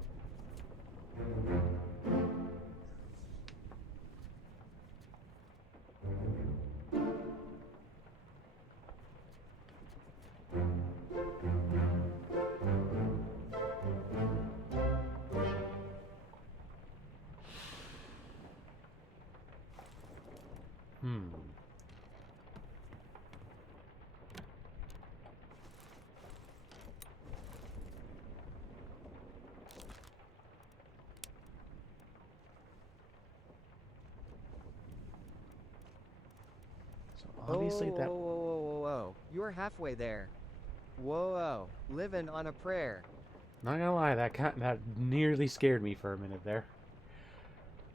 Obviously that... Whoa. You're halfway there. Whoa. Living on a prayer. Not gonna lie, that nearly scared me for a minute there.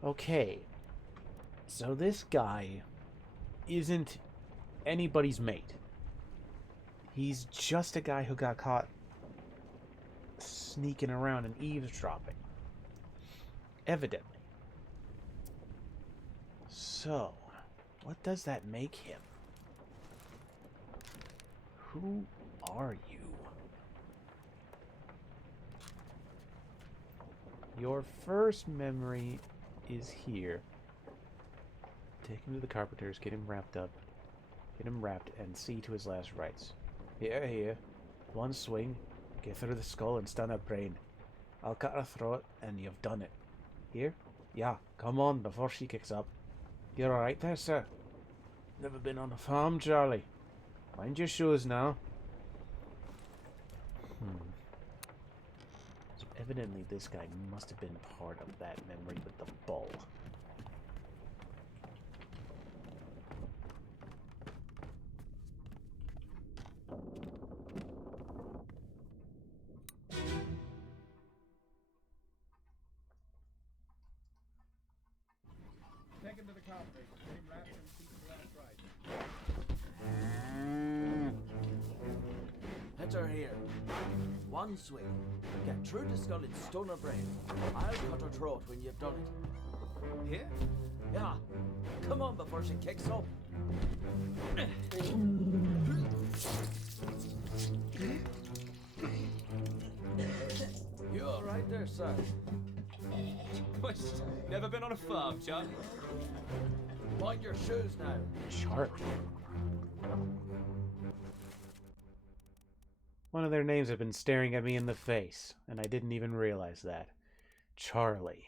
Okay. So this guy isn't anybody's mate. He's just a guy who got caught sneaking around and eavesdropping. Evidently. So, what does that make him? Who are you? Your first memory is here. Take him to the carpenters, get him wrapped up, get him wrapped, and see to his last rites. Here. One swing, get through the skull and stun her brain. I'll cut her throat, and you've done it. Here? Yeah, come on, before she kicks up. You're alright there, sir? Never been on a farm, Charlie. Mind your shoes now. So evidently this guy must have been part of that memory with the bull. Take him to the carpet. Get him wrapped and see to the last right. Hit her here. One swing. Get through the skull and stone her brain. I'll cut her throat when you've done it. Here? Yeah. Come on before she kicks up. You all right there, sir? Never been on a farm, Charlie? Mind your shoes now. Charlie. One of their names had been staring at me in the face, and I didn't even realize that. Charlie.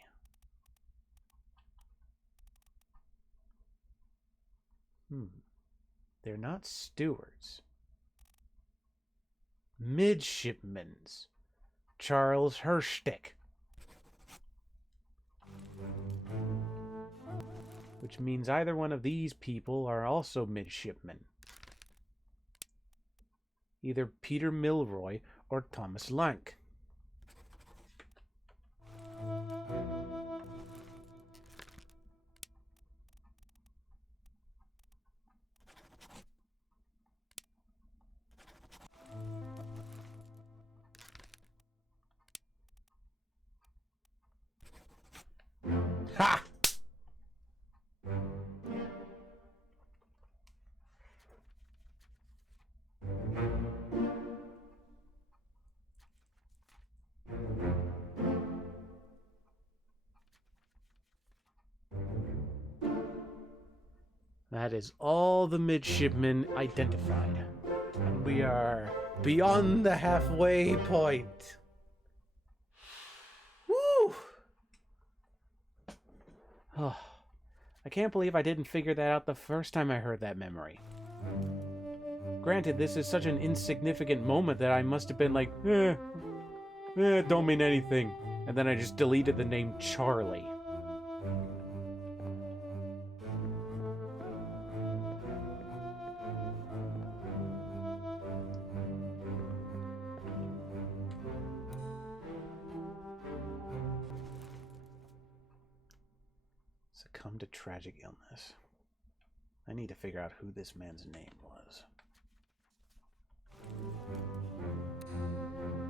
They're not stewards. Midshipmen's. Charles Herstick. Which means either one of these people are also midshipmen. Either Peter Milroy or Thomas Lank. Ha! That is all the midshipmen identified. And we are beyond the halfway point. Woo! Oh, I can't believe I didn't figure that out the first time I heard that memory. Granted, this is such an insignificant moment that I must have been like, don't mean anything. And then I just deleted the name Charlie. Succumb to tragic illness. I need to figure out who this man's name was.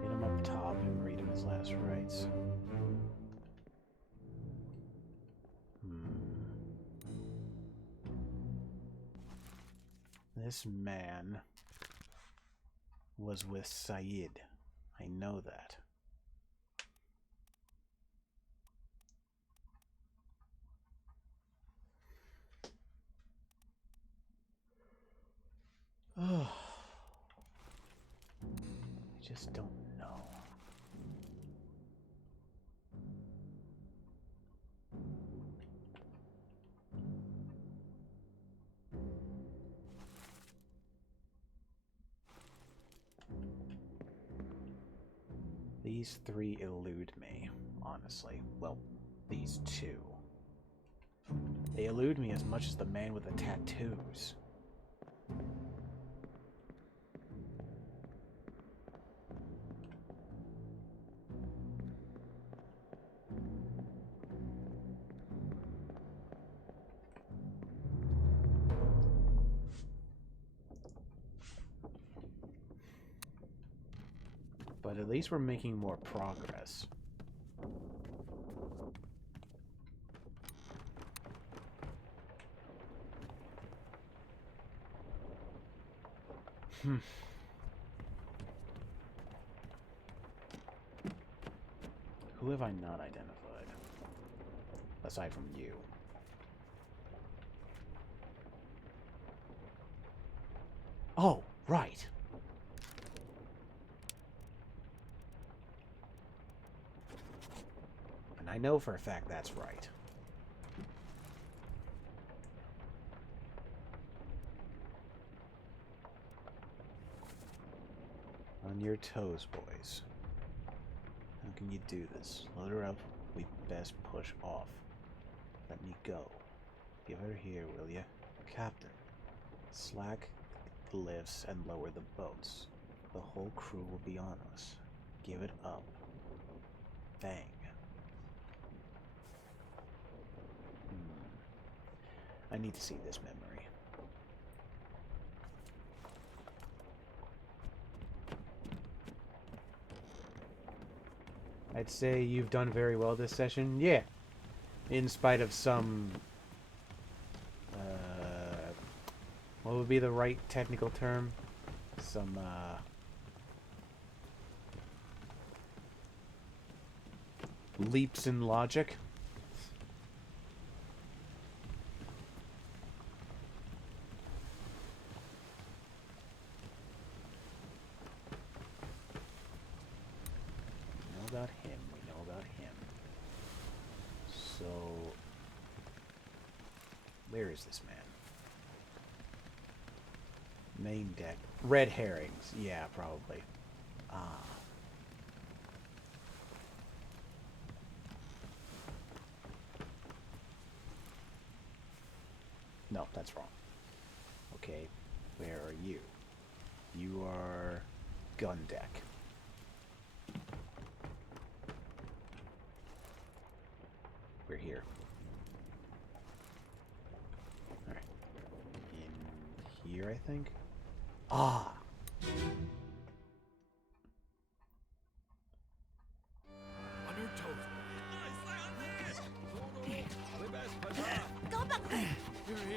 Hit him up top and read him his last rites. This man was with Said. I know that. Oh, I just don't know. These three elude me, honestly. Well, these two. They elude me as much as the man with the tattoos. But at least we're making more progress. Who have I not identified? Aside from you. Oh, right. And I know for a fact that's right. On your toes, boys. How can you do this? Load her up. We best push off. Let me go. Give her here, will ya? Captain. Slack the lifts and lower the boats. The whole crew will be on us. Give it up. Bang. I need to see this memory. I'd say you've done very well this session. Yeah. In spite of some... what would be the right technical term? Some, leaps in logic. About him, we know about him. So, where is this man? Main deck. Red herrings. Yeah, probably. Ah. No, that's wrong. Okay, where are you? You are gun deck. We're here. Alright. In here, I think? Ah! On your toes.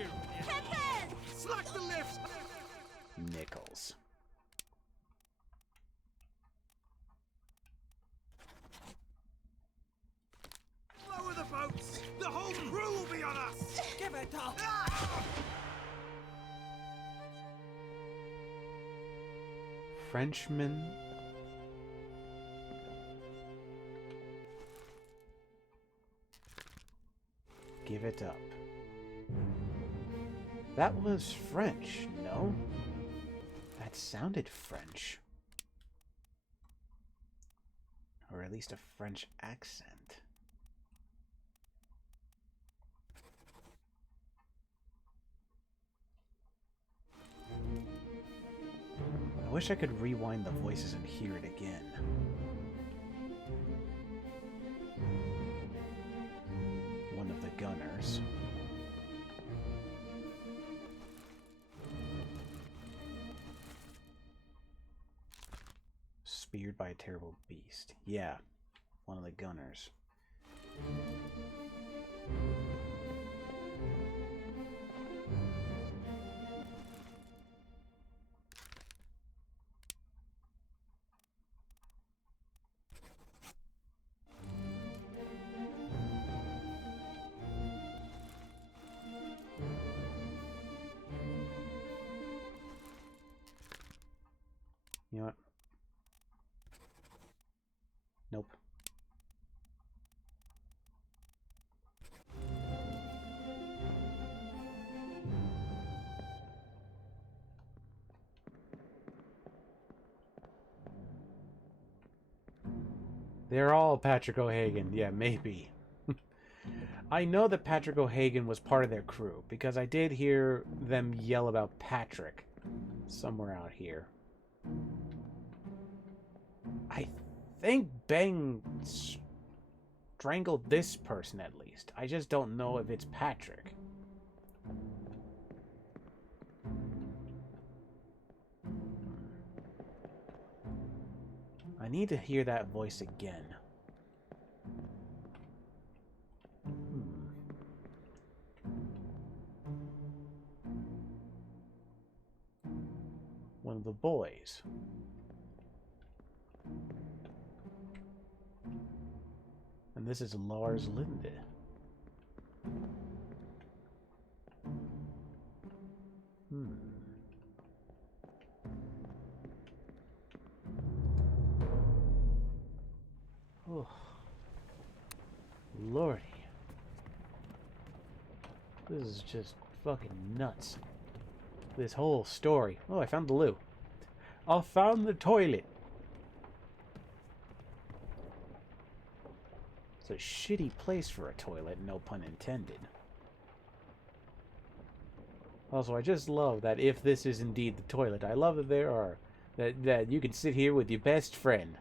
here. Slack the lifts. Nickels. Lower the boats. The whole crew will be on us. Give it up! Frenchman. Give it up. That was French, no? That sounded French. Or at least a French accent. I wish I could rewind the voices and hear it again. One of the gunners. Speared by a terrible beast. Yeah, one of the gunners. You know what? Nope. They're all Patrick O'Hagan. Yeah, maybe. I know that Patrick O'Hagan was part of their crew because I did hear them yell about Patrick somewhere out here. I think Bang strangled this person at least. I just don't know if it's Patrick. I need to hear that voice again. One of the boys. And this is Lars Linde. Oh. Lordy. This is just fucking nuts. This whole story. Oh, I found the loo. I found the toilet. It's a shitty place for a toilet, no pun intended. Also, I just love that if this is indeed the toilet, I love that there are... that you can sit here with your best friend.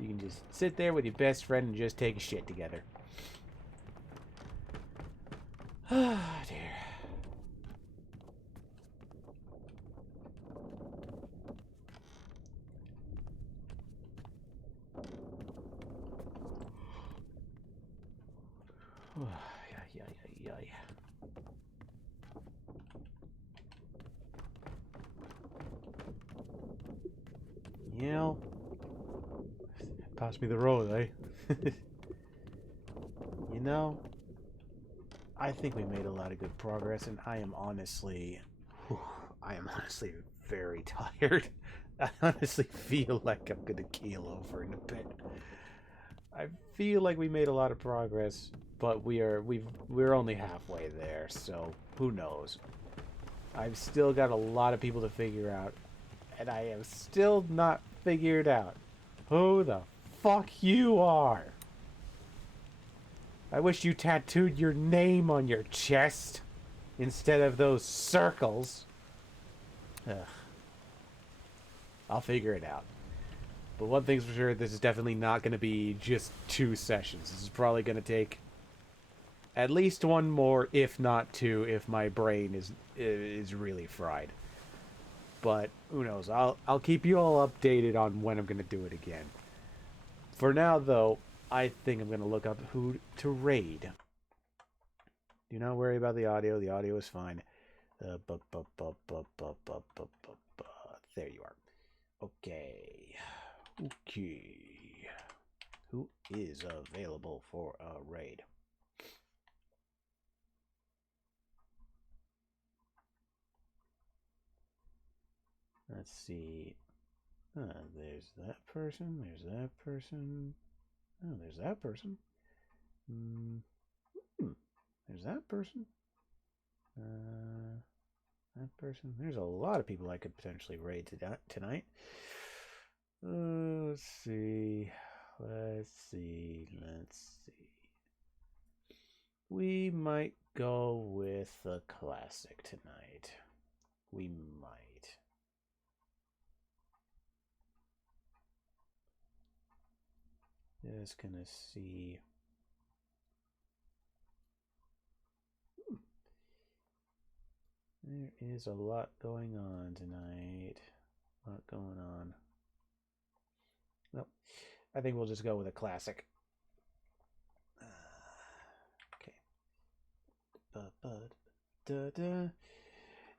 You can just sit there with your best friend and just take a shit together. Ah, dear. You know, pass me the road, eh? You know, I think we made a lot of good progress, and I am honestly very tired. I honestly feel like I'm gonna keel over in a bit. I feel like we made a lot of progress, but we're only halfway there, so who knows? I've still got a lot of people to figure out, and I have still not figured out who the fuck you are. I wish you tattooed your name on your chest instead of those circles. Ugh. I'll figure it out. But one thing's for sure, this is definitely not going to be just 2 sessions. This is probably going to take at least one more, if not 2, if my brain is really fried. But who knows? I'll keep you all updated on when I'm going to do it again. For now, though, I think I'm going to look up who to raid. Do not worry about the audio. The audio is fine. There you are. Okay. Okay. Who is available for a raid? Let's see. There's that person. There's that person. Oh, there's that person. There's that person. That person. There's a lot of people I could potentially raid tonight. Let's see. Let's see. Let's see. We might go with the classic tonight. We might. Just gonna see. There is a lot going on tonight. A lot going on. Nope. I think we'll just go with a classic. Okay.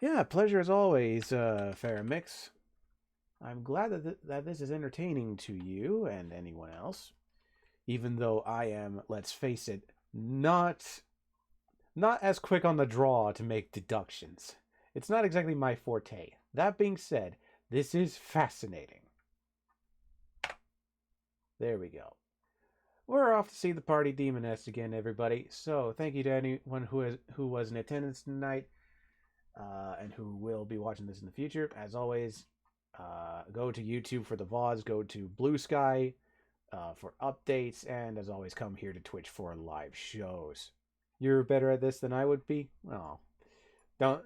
Yeah, pleasure as always, Faramix. I'm glad that this is entertaining to you and anyone else. Even though I am, let's face it, not as quick on the draw to make deductions. It's not exactly my forte. That being said, this is fascinating. There we go. We're off to see the party demoness again, everybody. So thank you to anyone who was in attendance tonight and who will be watching this in the future. As always, go to YouTube for the VODs. Go to Blue Sky for updates. And as always, come here to Twitch for live shows. You're better at this than I would be? Well, don't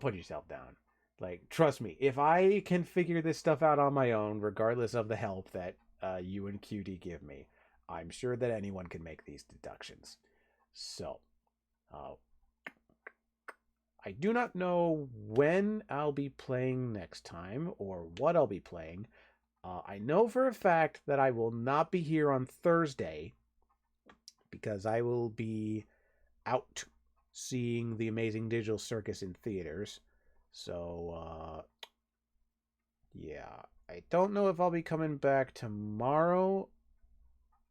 put yourself down. Like, trust me, if I can figure this stuff out on my own, regardless of the help that you and QD give me, I'm sure that anyone can make these deductions. So, I do not know when I'll be playing next time or what I'll be playing. I know for a fact that I will not be here on Thursday because I will be out seeing The Amazing Digital Circus in theaters. So, yeah. I don't know if I'll be coming back tomorrow.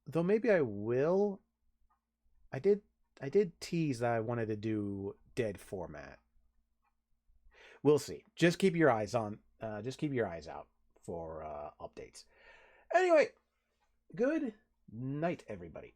Though maybe I will. I did tease that I wanted to do dead format. We'll see. Just keep your eyes out for updates. Anyway, good night, everybody.